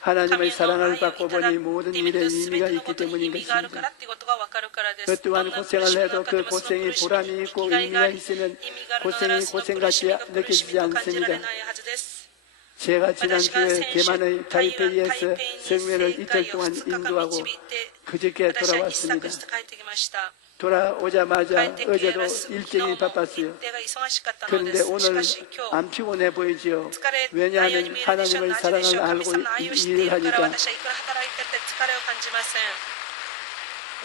하나님의 사랑을 받고 보니 모든 일에 의미가 있기 때문인 것입니다. 어떠한 고생을 해도 그 고생이 보람이 있고 의미가 있으면 고생이 고생같이 느껴지지 않습니다. 제가 지난주에 대만의 타이페이에서 성회를 이틀 동안 인도하고 그저께 돌아왔습니다. 돌아오자마자 어제도 일정이 바빴어요. 그런데 오늘 안 피곤해 보이지요. 왜냐하면 하나님의 사랑을 알고 일을 하니까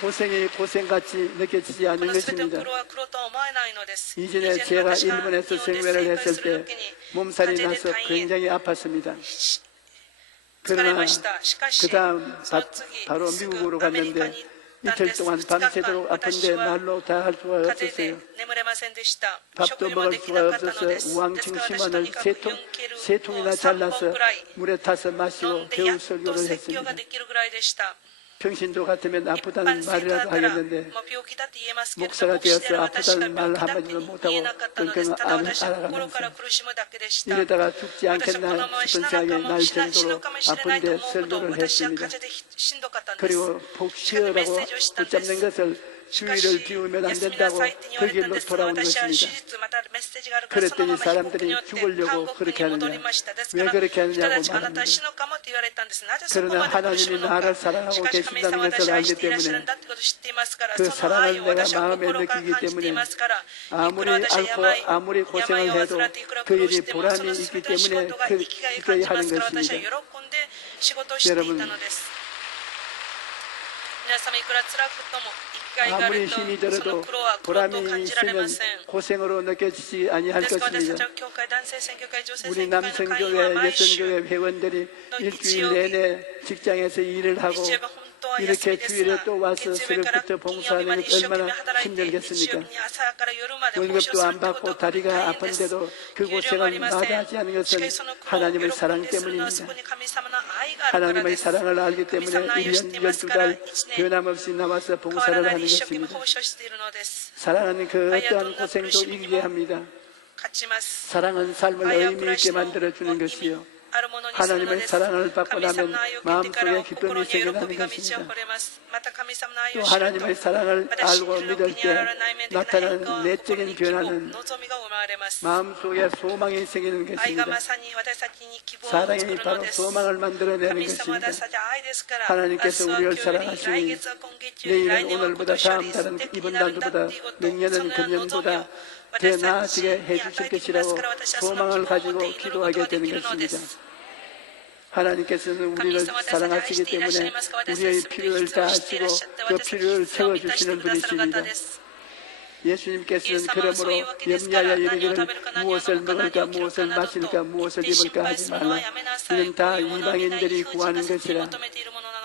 고생이 고생같이 느껴지지 않는 것입니다. 이전에 제가 일본에서 성회를 했을 때 몸살이 나서 굉장히 아팠습니다. 그러나 그 다음 바로 미국으로 갔는데 이틀 동안 밤새도록 아픈데 말로 다 할 수가 없었어요. 밥도 먹을 수가 없어서 우황청 심원을 세 통이나 잘라서 물에 타서 마시고 겨우 설교를 했습니다. 평신도 같으면 아프다는 말이라도 하겠는데 목사가 되어서 아프다는 말 한마디도 못하고 끙끙 앓아가면서 이러다가 죽지 않겠나 싶은 생각이 날 정도로 아픈데 설교를 했습니다. 그리고 복 쉬어라고 붙잡는 것을 주의를 비우면 안 된다고 그 길로 돌아온 것입니다. 그랬더니 사람들이 죽으려고 그렇게 하느냐, 왜 그렇게 하느냐고 말합니다. 그러나 하나님이 나를 사랑하고 계신다는 것을 알기 때문에 그 사랑을 내가 마음에 느끼기 때문에 아무리 앓고 아무리 고생을 해도 그 일이 보람이 있기 때문에 그렇게 하는 것입니다. 여러분, 아무리 힘이 들어도 보람이 있으면 고생으로 느껴지지 아니할 것입니다. 우리 남성교회, 여성교회 회원들이 일주일 내내 직장에서 일을 하고 이렇게 주일에 또 와서 새벽부터 봉사하는 것 얼마나 힘들겠습니까? 월급도 안 받고 다리가 아픈데도 그 고생을 마다하지 않는 것은 하나님의 사랑 때문입니다. 하나님의 사랑을 알기 때문에 1년 12달 변함없이 나와서 봉사를 하는 것입니다. 사랑은 그 어떠한 고생도 이기게 합니다. 사랑은 삶을 의미 있게 만들어주는 것이요, 하나님의 사랑을 받고 나면 마음속에 기쁨이 생겨나는 것입니다. 또 하나님의 사랑을 알고 믿을 때 나타나는 내적인 변화는 마음속에 소망이 생기는 것입니다. 사랑이 바로 소망을 만들어내는 것입니다. 하나님께서 우리를 사랑하시니 내일은 오늘보다 다음 달은 이번 달보다 내년은 금년보다 더 나아지게 해주실 것이라고 소망을 가지고 기도하게 되는 것입니다. 하나님께서는 우리를 사랑하시기 때문에 우리의 필요를 다하시고 그 필요를 채워주시는 분이십니다. 예수님께서는 그러므로 염려하여 이르기를 무엇을 먹을까 무엇을 마실까 무엇을 입을까 하지 말라. 이는 다 이방인들이 구하는 것이라.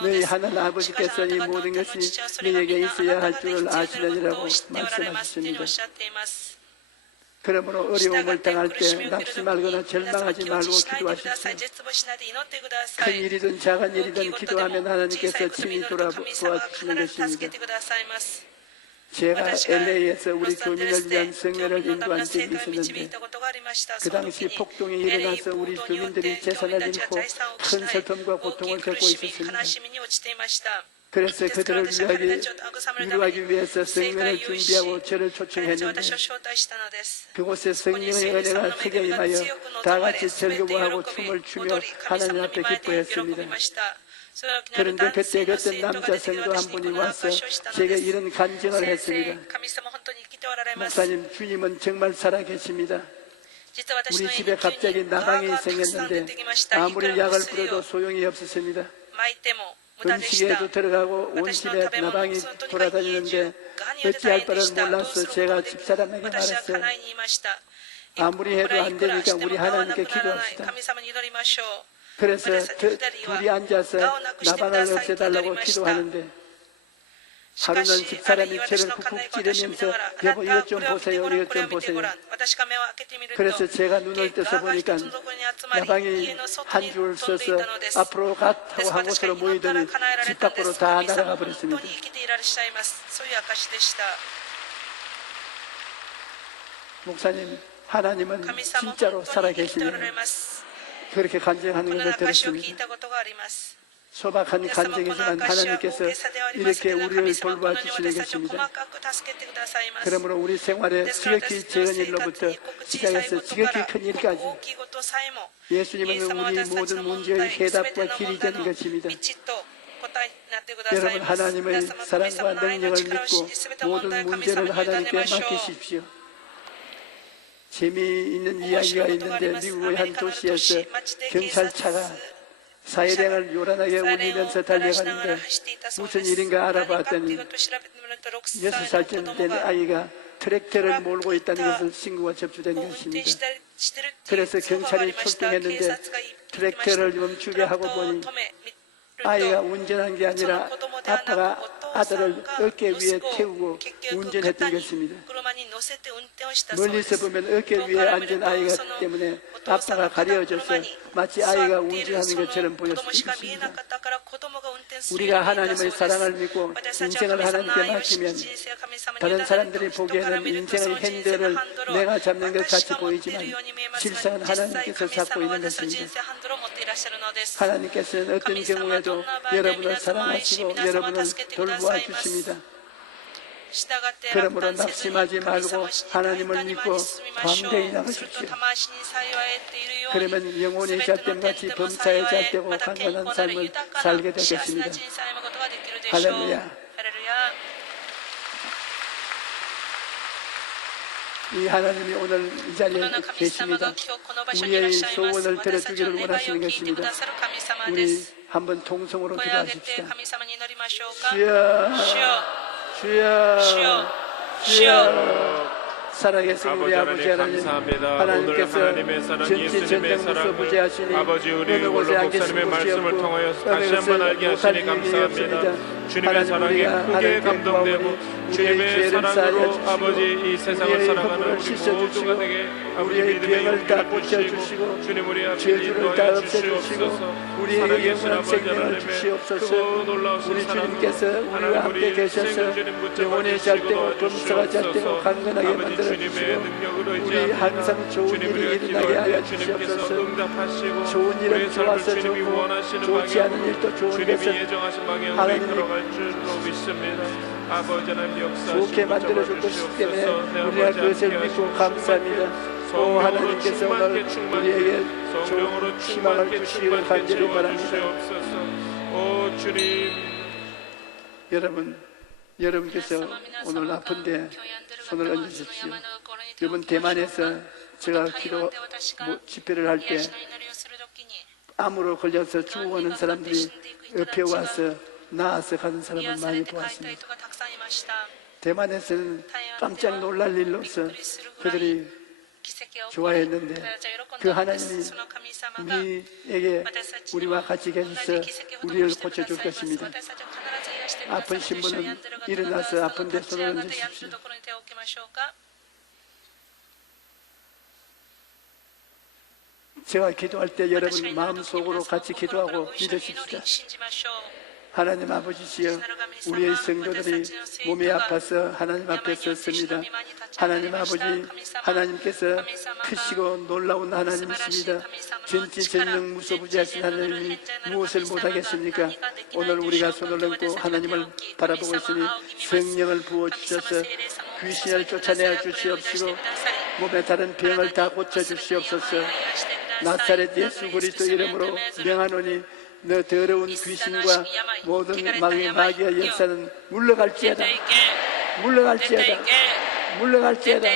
너희 하늘 아버지께서 이 모든 것이 너희에게 있어야 할 줄을 아시느니라고 말씀하셨습니다. 그러므로 어려움을 당할 때 낙심하거나 절망하지 말고 기도하십시오. 큰 일이든 작은 일이든 기도하면 하나님께서 친히 도와주시는 것입니다. 제가 LA에서 우리 교민을 위한 성회를 인도한 적이 있었는데 그 당시 폭동이 일어나서 우리 교민들이 재산을 잃고 큰 슬픔과 고통을 겪고 있었습니다. 그래서 그들을 위로하기 위해서 성회를 준비하고 저를 초청했는데 그곳에 성령의 은혜가 크게 임하여 다 같이 절규하고 춤을 추며 하나님 앞에 기뻐했습니다. 그런데 그때 어떤 남자 성도 한 분이 와서 제게 이런 간증을 했습니다. 목사님, 주님은 정말 살아계십니다. 우리 집에 갑자기 나방이 생겼는데 아무리 약을 뿌려도 소용이 없었습니다. 음식에도 들어가고 온 집에 나방이 돌아다니는데 어찌할 바를 몰라서 제가 집사람에게 말했어요. 아무리 해도 안 되니까 우리 하나님께 기도합시다. 그래서 둘이 앉아서 나방을 없애달라고 기도하는데 하루는 집사람이 저를 쿡쿡 찌르면서 여보 이것 좀 보세요, 이것 좀 보세요. 그래서 제가 눈을 떠서 보니까 나방이 한 줄 서서 앞으로 갔다고 한 곳으로 모이더니 집 밖으로 다 날아가 버렸습니다. 목사님, 하나님은 진짜로 살아계시네요. 그렇게 간증하는 것을 들었습니다. 소박한 간증이지만 하나님께서 이렇게 우리를 돌봐 주시는 것입니다. 그러므로 우리 생활에 지극히 작은 일로부터 시작해서 지극히 큰 일까지 예수님은 우리 모든 문제의 해답과 길이 되는 것입니다. 여러분, 하나님의 사랑과 능력을 믿고 모든 문제를 하나님께 맡기십시오. 재미있는 이야기가 있는데 미국의 한 도시에서 경찰차가 사회량을 요란하게 울리면서 달려가는데 무슨 일인가 알아봤더니 6살쯤 된 아이가 트랙터를 몰고 있다는 것을 신고가 접수된 것입니다. 그래서 경찰이 출동했는데 트랙터를 멈추게 하고 보니 아이가 운전한 게 아니라 아빠가 아들을 어깨 위에 태우고 운전했던 것입니다. 멀리서 보면 어깨 위에 앉은 아이가 때문에 아빠가 가려져서 마치 아이가 운전하는 것처럼 보였습니다. 우리가 하나님의 사랑을 믿고 인생을 하나님께 맡기면 다른 사람들이 보기에는 인생의 핸들을 내가 잡는 것 같이 보이지만 실상은 하나님께서 잡고 있는 것입니다. 하나님께서는 어떤 경우에도 여러분을 사랑하시고 여러분을 돌보아 주십니다. 그러므로 낙심하지 말고 하나님을 믿고 담대히 나가십시오. 그러면 영혼이 잣됨같이 범사에 잣되고 강건한 삶을 살게 되겠습니다. 할렐루야. 이 하나님이 오늘 이 자리에 계십니다. 우리의 소원을 들어주기를 원하시는 것입니다. 우리 한번 통성으로 기도하십시다. 주여, 주여, 주여. 살아계신 우리 아버지 하나님, 하나님께서 전지전능무서 부재하시니 어느 곳에 안 계신 곳이 없고 어느 것을 못할 일이 없습니다. 주님의 사랑에 크게 감동되고 주님의 죄를 사랑으로 아버지 이 세상을 살아가는 우리 모두가 되게 아버지 믿음의 용기를 주시고 주님 우리 앞에 인도하여 주시옵소서. 우리에게 영원한 생명을 주시옵소서. 우리 주님께서 우리와 함께 계셔서 영혼이 잘되고 범사가 잘되고 강건하게 만들어 주시고 우리 항상 좋은 일이 일어나게 하여 주시옵소서. 좋은 일은 좋아서 좋고 좋지 않은 일도 좋은 것은 하나님이 좋게 만들어줄 것이기 때문에 우리가 그것을 믿고 감사합니다. 오 하나님께서 오늘 우리에게 좋은 희망을 주시기를 간절히 바랍니다. 오 주님, 여러분께서 오늘 아픈데 손을 얹으십시오. 이번 대만에서 제가 기도 집회를 할 때 암으로 걸려서 죽어가는 사람들이 옆에 와서 나아서 가는 사람을 많이 보았습니다. 대만에서는 깜짝 놀랄 일로서 그들이 좋아했는데 그 하나님이 우리에게 우리와 같이 계셔서 우리를 고쳐줄 것입니다. 아프신 분은 일어나서 아픈 데 손을 얹으십시오. 제가 기도할 때 여러분 마음속으로 같이 기도하고 믿으십시다. 하나님 아버지시여, 우리의 성도들이 몸이 아파서 하나님 앞에 섰습니다. 하나님 아버지, 하나님께서 크시고 놀라운 하나님이십니다. 전지전능 무소부지하신 하나님이 무엇을 못하겠습니까? 오늘 우리가 손을 얹고 하나님을 바라보고 있으니 성령을 부어주셔서 귀신을 쫓아내어 주시옵시고 몸에 다른 병을 다 고쳐주시옵소서. 나사렛 예수 그리스도 이름으로 명하노니 너 더러운 귀신과 모든 마귀의 역사는 물러갈지어다. 물러갈지어다. 물러갈지어다.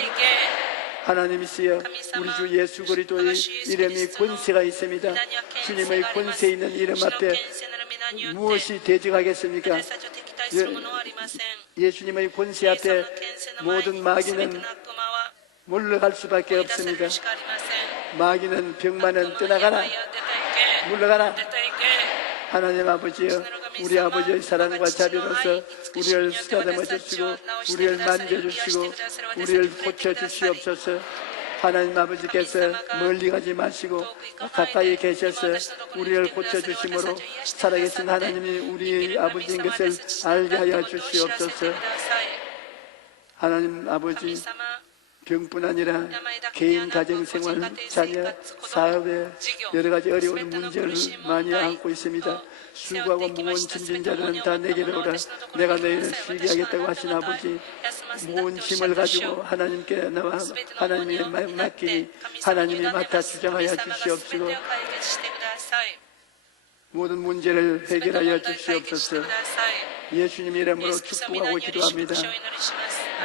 하나님이시여 우리 주 예수 그리스도의 이름이 권세가 있습니다. 주님의 권세 있는 이름 앞에 무엇이 대적하겠습니까? 예수님의 권세 앞에 모든 마귀는 물러갈 수밖에 없습니다. 마귀는 병만은 떠나가라, 물러가라. 하나님 아버지여, 우리 아버지의 사랑과 자비로서 우리를 쓰다듬어 주시고 우리를 만져주시고 우리를 고쳐주시옵소서. 하나님 아버지께서 멀리 가지 마시고 가까이 계셔서 우리를 고쳐주심으로 살아계신 하나님이 우리 아버지인 것을 알게 하여 주시옵소서. 하나님 아버지, 병뿐 아니라 개인 가정생활, 자녀, 사업에 여러 가지 어려운 문제를 많이 안고 있습니다. 수고하고 무거운 짐진 자들은 다 내게로 오라. 내가 너희를 쉬게 하겠다고 하신 아버지, 무거운 짐을 가지고 하나님께 나와 하나님이 맡기니 하나님이 맡아 주장하여 주시옵시고 모든 문제를 해결하여 주시옵소서. 예수님 이름으로 축복하고 기도합니다.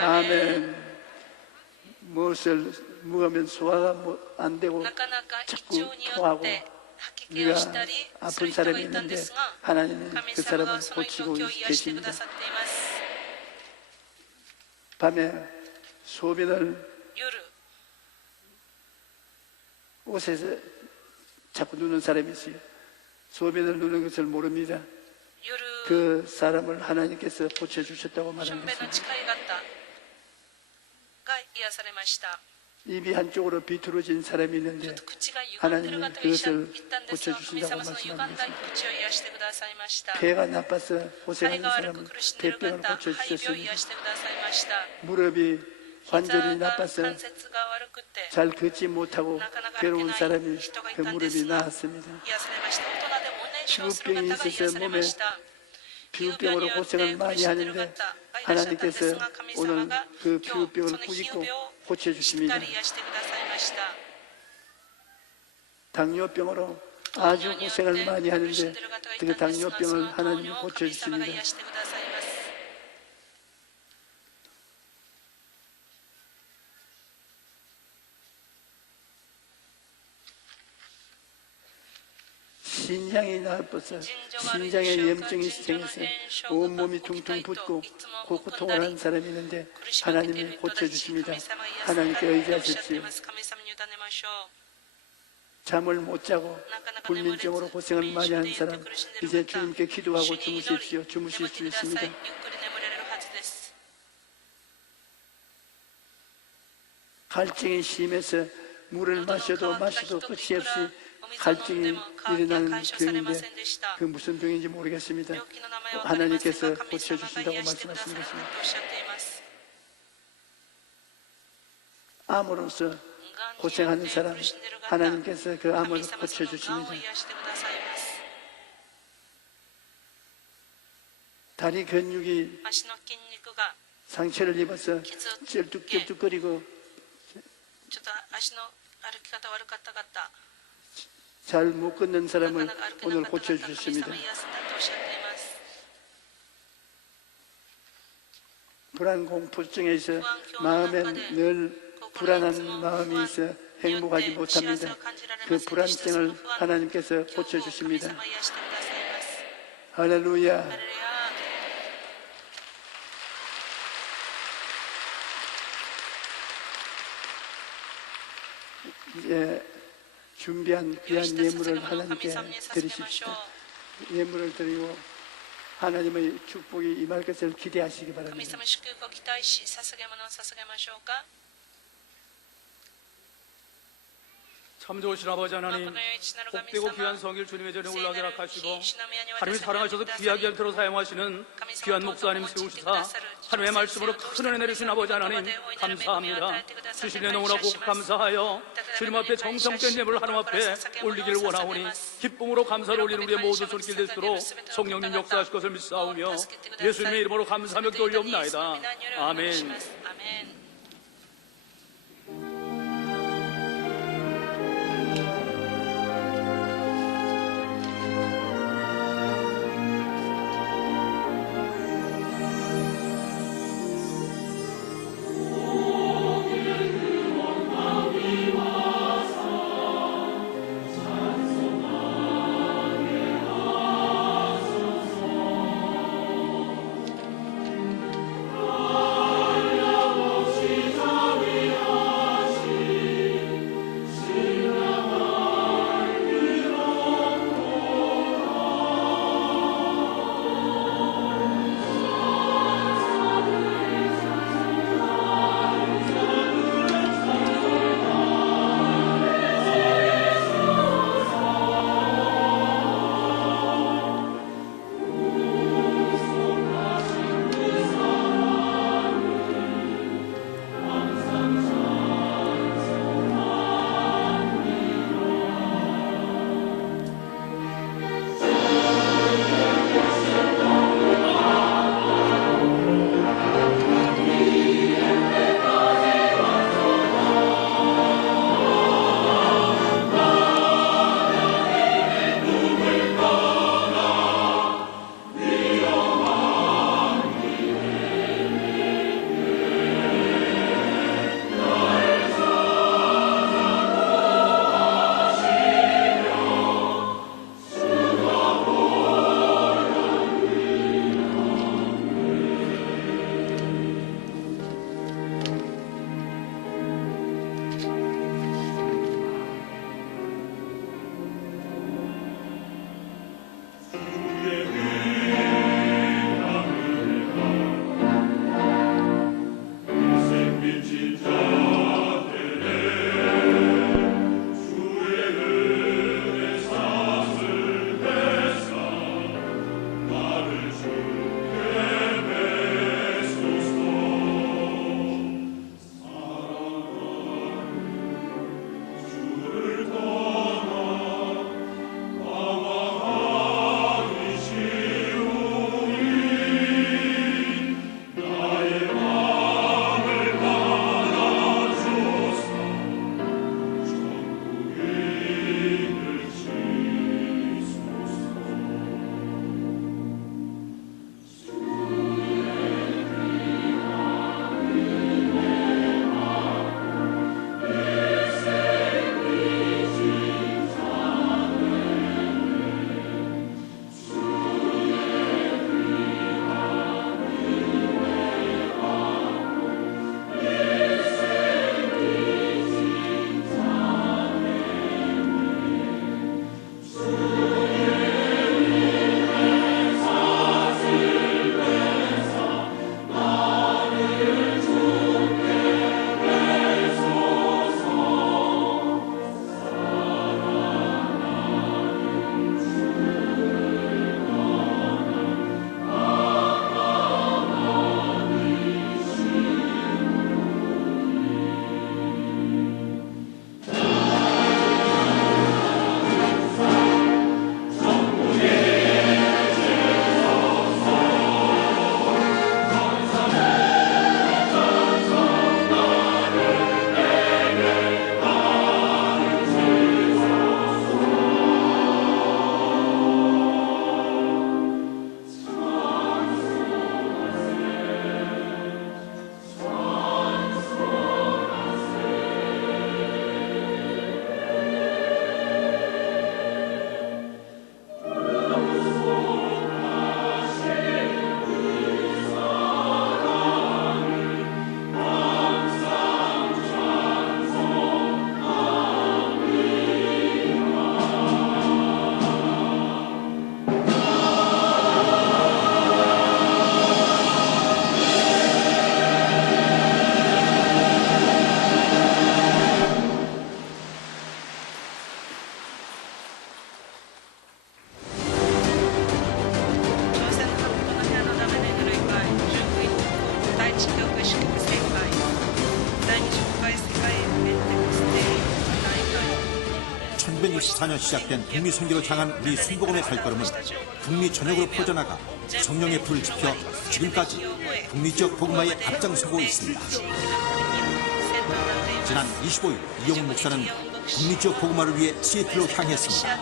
아멘. 무엇을 먹으면 소화가 안 되고 자꾸 토하고 위가 아픈 사람이 있는데 하나님이 그 사람을 고치고 계십니다. 밤에 소변을 옷에서 자꾸 누는 사람이 있어요. 소변을 누는 것을 모릅니다. 그 사람을 하나님께서 고쳐주셨다고 말한 것입니다. 입이 한쪽으로 비틀어진 사람이 있는데 하나님이 그것을 고쳐주신다고 말씀하셨습니다. 폐가 나빠서 고생하는 사람은 폐병을 고쳐주셨습니다. 무릎이 관절이 나빠서 잘 걷지 못하고 괴로운 사람이 그 무릎이 나았습니다. 피부병이 있어서 몸에 피부병으로 고생을 많이 하는데 하나님께서 오늘 그 피부병을 꾸짖고 고쳐주십니다. 당뇨병으로 아주 고생을 많이 하는데 그 당뇨병을 하나님이 고쳐주십니다. 신장이 나빠서 신장에 염증이 생겨서 온몸이 퉁퉁 붓고 고통을 하는 사람이 있는데 하나님이 고쳐주십니다. 하나님께 의지하십시오. 잠을 못 자고 불면증으로 고생을 많이 하는 사람, 이제 주님께 기도하고 주무십시오. 주무실 수 있습니다. 갈증이 심해서 물을 마셔도 끝이 없이 갈증이 일어나는 병인데 그 무슨 병인지 모르겠습니다. 하나님께서 고쳐주신다고 말씀하신 것입니다. 암으로서 고생하는 사람, 하나님께서 그 암을 고쳐주십니다. 다리 근육이 상처를 입어서 쩔뚝쩔뚝거리고 잘 못 걷는 사람을 오늘 고쳐주셨습니다. 불안 공포증에서 마음에 늘 불안한 마음이 있어 행복하지 못합니다. 그 불안증을 하나님께서 고쳐주십니다. 할렐루야. 이제 준비한 귀한 예물을 하나님께 드리십시오. 예물을 드리고 하나님의 축복이 임할 것을 기대하시기 바랍니다. 참 좋으신 아버지 하나님, 복되고 귀한 성일 주님의 전에 올라가게 하시고 하나님이 사랑하셔서 귀하게 들어 사용하시는 귀한 목사님 세우시사 하나님의 말씀으로 큰 은혜 내리신 아버지 하나님 감사합니다. 주신 내 너무나 꼭 감사하여 주님 앞에 정성된 예물을 하나님 앞에 올리기를 원하오니 기쁨으로 감사를 올리는 우리의 모든 손길 될수록 성령님 역사하실 것을 믿사오며 예수님의 이름으로 감사하며 기도올리옵나이다. 아멘. 2014년 시작된 북미 선교를 향한 우리 순복음의 발걸음은 북미 전역으로 퍼져나가 성령의 불을 지펴 지금까지 북미 지역 복음화에 앞장서고 있습니다. 지난 25일 이용훈 목사는 북미 지역 복음화를 위해 시애틀로 향했습니다.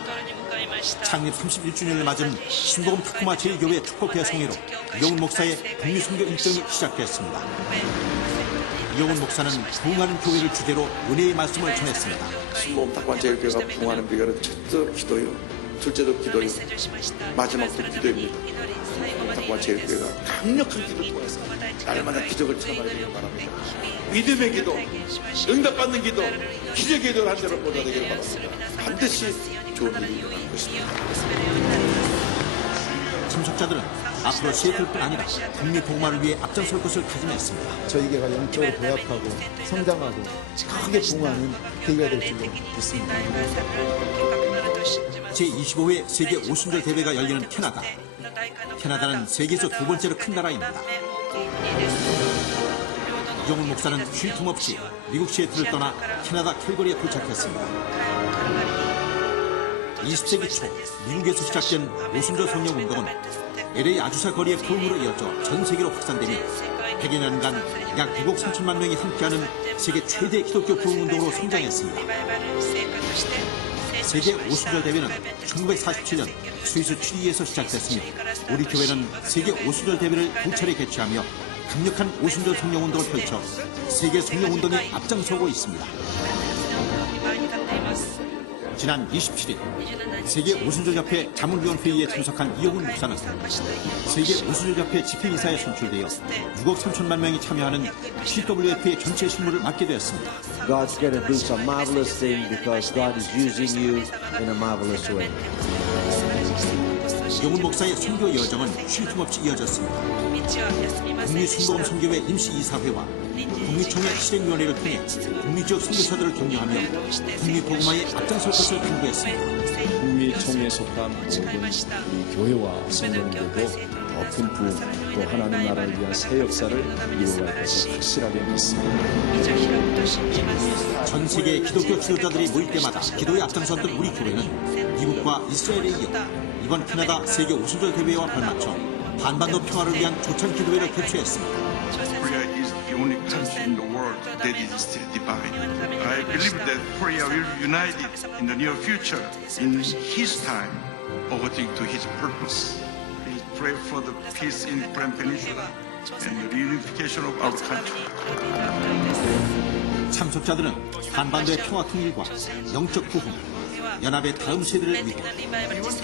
창립 31주년을 맞은 순복음 타코마 제1교회 축복회 성회로 이용훈 목사의 북미 선교 일정이 시작됐습니다. 이용훈 목사는 부흥하는 교회를 주제로 은혜의 말씀을 전했습니다. 순복음 타코마 제1교회가 부흥하는 비결은 첫째도 기도요, 둘째도 기도요, 마지막도 기도입니다. 타코마 제1교회가 강력한 기도를 통해서 날마다 기적을 체험하게 되길 바랍니다. 믿음의 기도, 응답받는 기도, 기적의 기도를 한 대로 보다 되기를 바랍니다. 반드시 좋은 일이 일어날 것입니다. 참석자들은 앞으로 시애틀뿐 아니라 북미 복음화를 위해 앞장설 것을 다짐했습니다. 저희 교회가 영적으로 도약하고 성장하고 크게 부흥하는 계기가 될 줄로 믿습니다. 제25회 세계 오순절 대회가 열리는 캐나다. 캐나다는 세계에서 두 번째로 큰 나라입니다. 이용훈 목사는 쉴 틈 없이 미국 시애틀을 떠나 캐나다 캘거리에 도착했습니다. 20세기 초 미국에서 시작된 오순절 성령 운동은 LA 아주사 거리의 부흥으로 이어져 전 세계로 확산되며 100여 년간 약 6억 3천만 명이 함께하는 세계 최대 기독교 부흥 운동으로 성장했습니다. 세계 오순절 대회는 1947년 스위스 취리히에서 시작됐으며 우리 교회는 세계 오순절 대회를 두 차례 개최하며 강력한 오순절 성령 운동을 펼쳐 세계 성령 운동에 앞장서고 있습니다. 지난 27일 세계 오순절협회 자문위원회의에 참석한 이용훈 목사는 세계 오순절협회 집회인사에 선출되어 6억 3천만 명이 참여하는 CWF의 전체 실무를 맡게 되었습니다. God's going to do some marvelous thing because God is using you in a marvelous way. 이용훈 목사의 선교 여정은 쉴 틈 없이 이어졌습니다. 북미 순복음 선교회 임시이사회와 북미총회 실행위원회를 통해 북미 지역 선교사들을 격려하며 북미 복음화에 앞장설 것을 강구했습니다. 북미총회에 속한 모든 우리 교회와 성도님들도 더 큰 부흥, 또 하나님 나라를 위한 새 역사를 이루어갈 것을 확실하게 믿습니다. 전 세계 기독교 지도자들이 모일 때마다 기도에 앞장섰던 우리 교회는 미국과 이스라엘에 이어 이번 캐나다 세계 오순절 대회와 발맞춰 한반도 평화를 위한 조찬 기도회를 개최했습니다. Korea is the only country in the world that is still divided. I believe that Korea will be united in the near future in his time according to his purpose. Please pray for the peace in Korean Peninsula and the reunification of our country. 참석자들은 한반도의 평화 통일과 영적 부흥, 연합의 다음 세대를 위해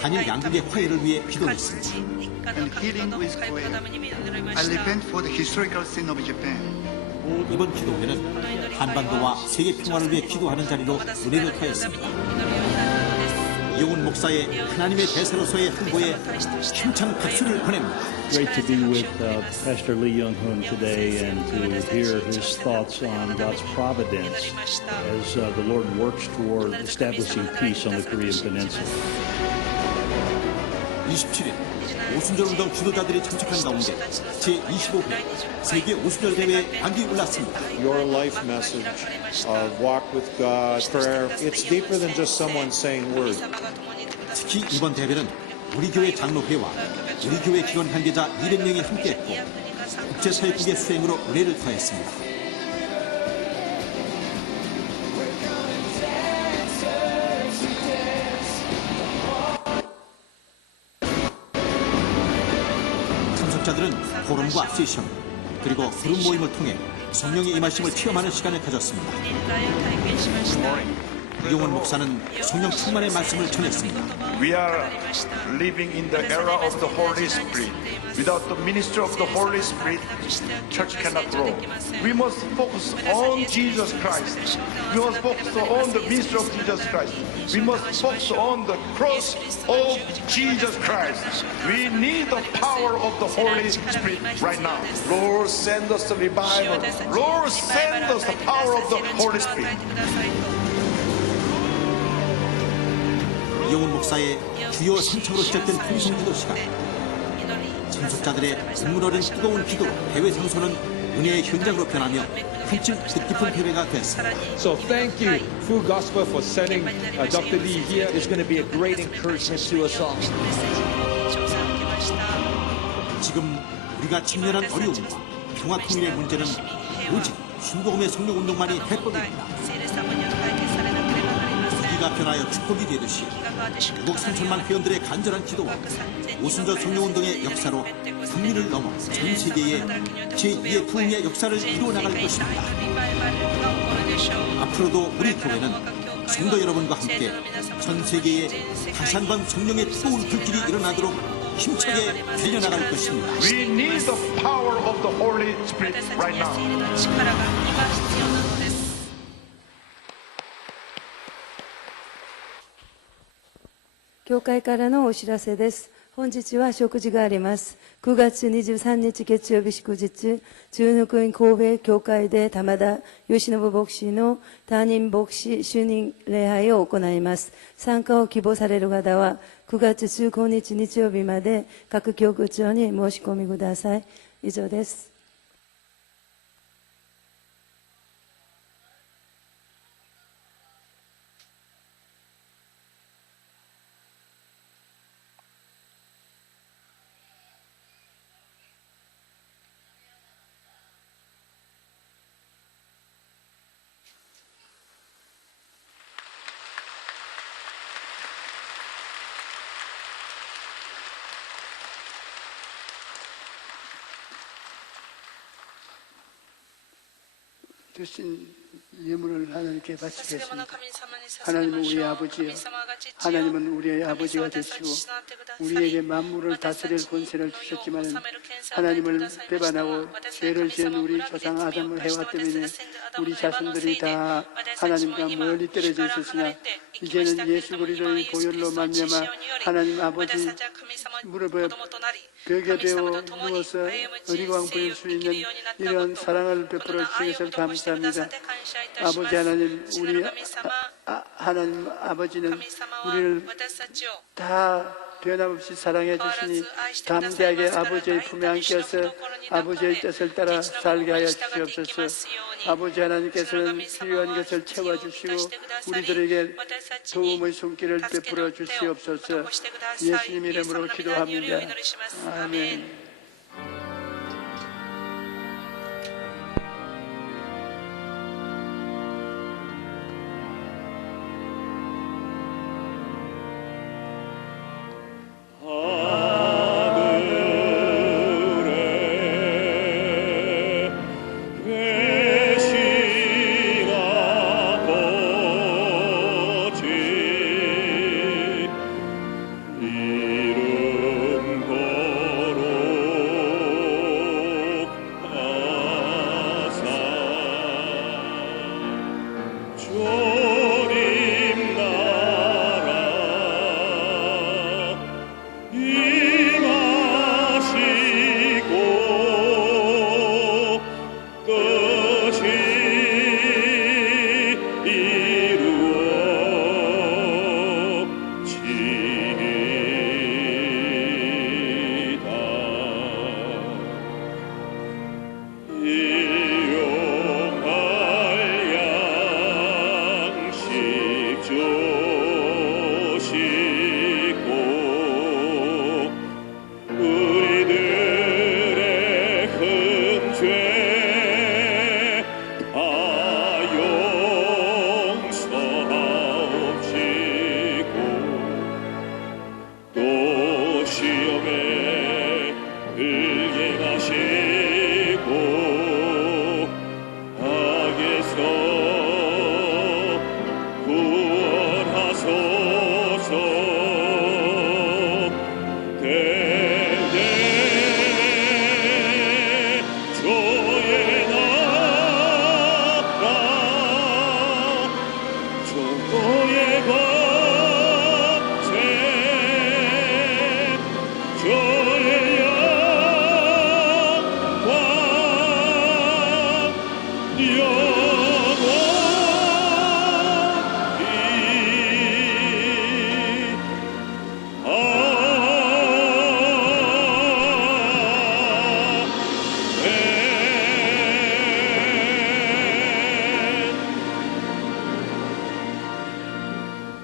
한일 양국의 화해를 위해 기도했습니다. 이번 기도회는 한반도와 세계 평화를 위해 기도하는 자리로 은혜를 타였습니다. 이용훈 목사의 하나님의 대사로서의 행보에 힘찬 박수를 보냅니다. Great to be with Pastor Lee Young-hoon today and to hear his thoughts on God's providence as the Lord works toward establishing peace on the Korean Peninsula. 27일 오순절 운동 지도자들이 참석한 가운데 제25회 세계 오순절 대회에 막이 올랐습니다. Your life message of walk with God, prayer, it's deeper than just someone saying words. 특히 이번 대회는 우리 교회 장로회와 우리 교회 기관 관계자 200명이 함께했고 국제사회국의 수행으로 은혜를 더했습니다. 참석자들은 포럼과 세션 그리고 그룹 모임을 통해 성령의 임하심을 체험하는 시간을 가졌습니다. 이용훈 목사는 성령 충만의 말씀을 전했습니다. We are living in the era of the Holy Spirit. Without the ministry of the Holy Spirit, church cannot grow. We must focus on Jesus Christ. We must focus on the ministry of Jesus Christ. We must focus on the cross of Jesus Christ. We need the power of the Holy Spirit right now. Lord, send us the revival. Lord, send us the power of the Holy Spirit. 이용훈 목사의 주요 3척으로 시작된 풍성기도 시간. 참석자들의 눈물 어린 뜨거운 기도로 대회 장소는 은혜의 현장으로 변하며 한층 뜻깊은 예배가 됐습니다. So thank you, Full Gospel, for sending Dr. Lee here. It's going to be a great encouragement to us all. 지금 우리가 직면한 어려움과 평화 통일의 문제는 오직 순복음의 성령운동만이 해법입니다. 위기가 변하여 축복이 되듯이 미국 3천만 회원들의 간절한 기도와 오순절 성령운동의 역사로 북미를 넘어 전 세계에 제2의 부흥의 역사를 이루어나갈 것입니다. 앞으로도 우리 교회는 성도 여러분과 함께 전 세계에 다시 한번 성령의 뜨거운 불길이 일어나도록 힘차게 달려나갈 것입니다. We need the power of the Holy Spirit right now. 教会からのお知らせです。本日は食事があります。9月23日月曜日祝日、中野区神戸教会で玉田義信牧師の担任牧師就任礼拝を行います。参加を希望される方は、9月15日日曜日まで各教区長に申し込みください。以上です。주신 예물을 하나님께 바치겠습니다. 하나님은 우리의 아버지요, 하나님은 우리의 아버지가 되시고 우리에게 만물을 다스릴 권세를 주셨지만 하나님을 배반하고 죄를 지은 우리 조상 아담을 해와 때문에 우리 자손들이 다 하나님과 멀리 떨어져 있었으나 이제는 예수 그리스도의 보혈로 말미암아 하나님 아버지 무릎에 벽에 베어 누워서 의리광 보일 수 있는 이런 사랑을 베풀어 주신 것을 감사합니다. 아버지 하나님, 우리 하나님 아버지는 우리를 다 변함없이 사랑해 주시니 담대하게 아버지의 품에 안겨서 아버지의 뜻을 따라 살게 하여 주시옵소서. 아버지 하나님께서는 필요한 것을 채워주시고 우리들에게 도움의 손길을 베풀어 주시옵소서. 예수님 이름으로 기도합니다. 아멘.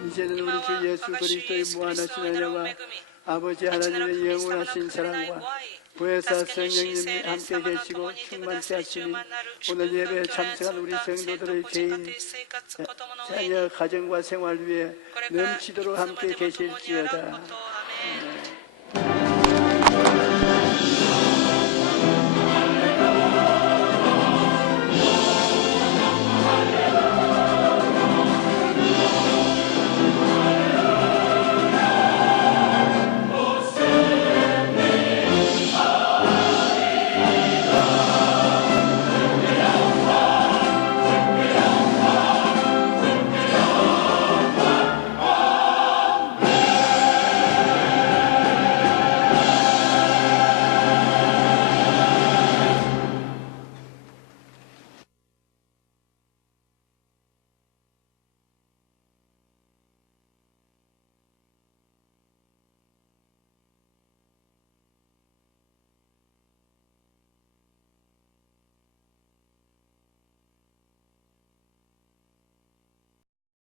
이제는 우리 주 예수 그리스도의 무한하신 은혜와 아버지 하나님의 영원하신 사랑과 부회사 성령님이 함께 계시고 충만케 하시니 오늘 예배에 참석한 우리 성도들의 개인, 자녀, 가정과 생활 위에 넘치도록 함께 계실지어다.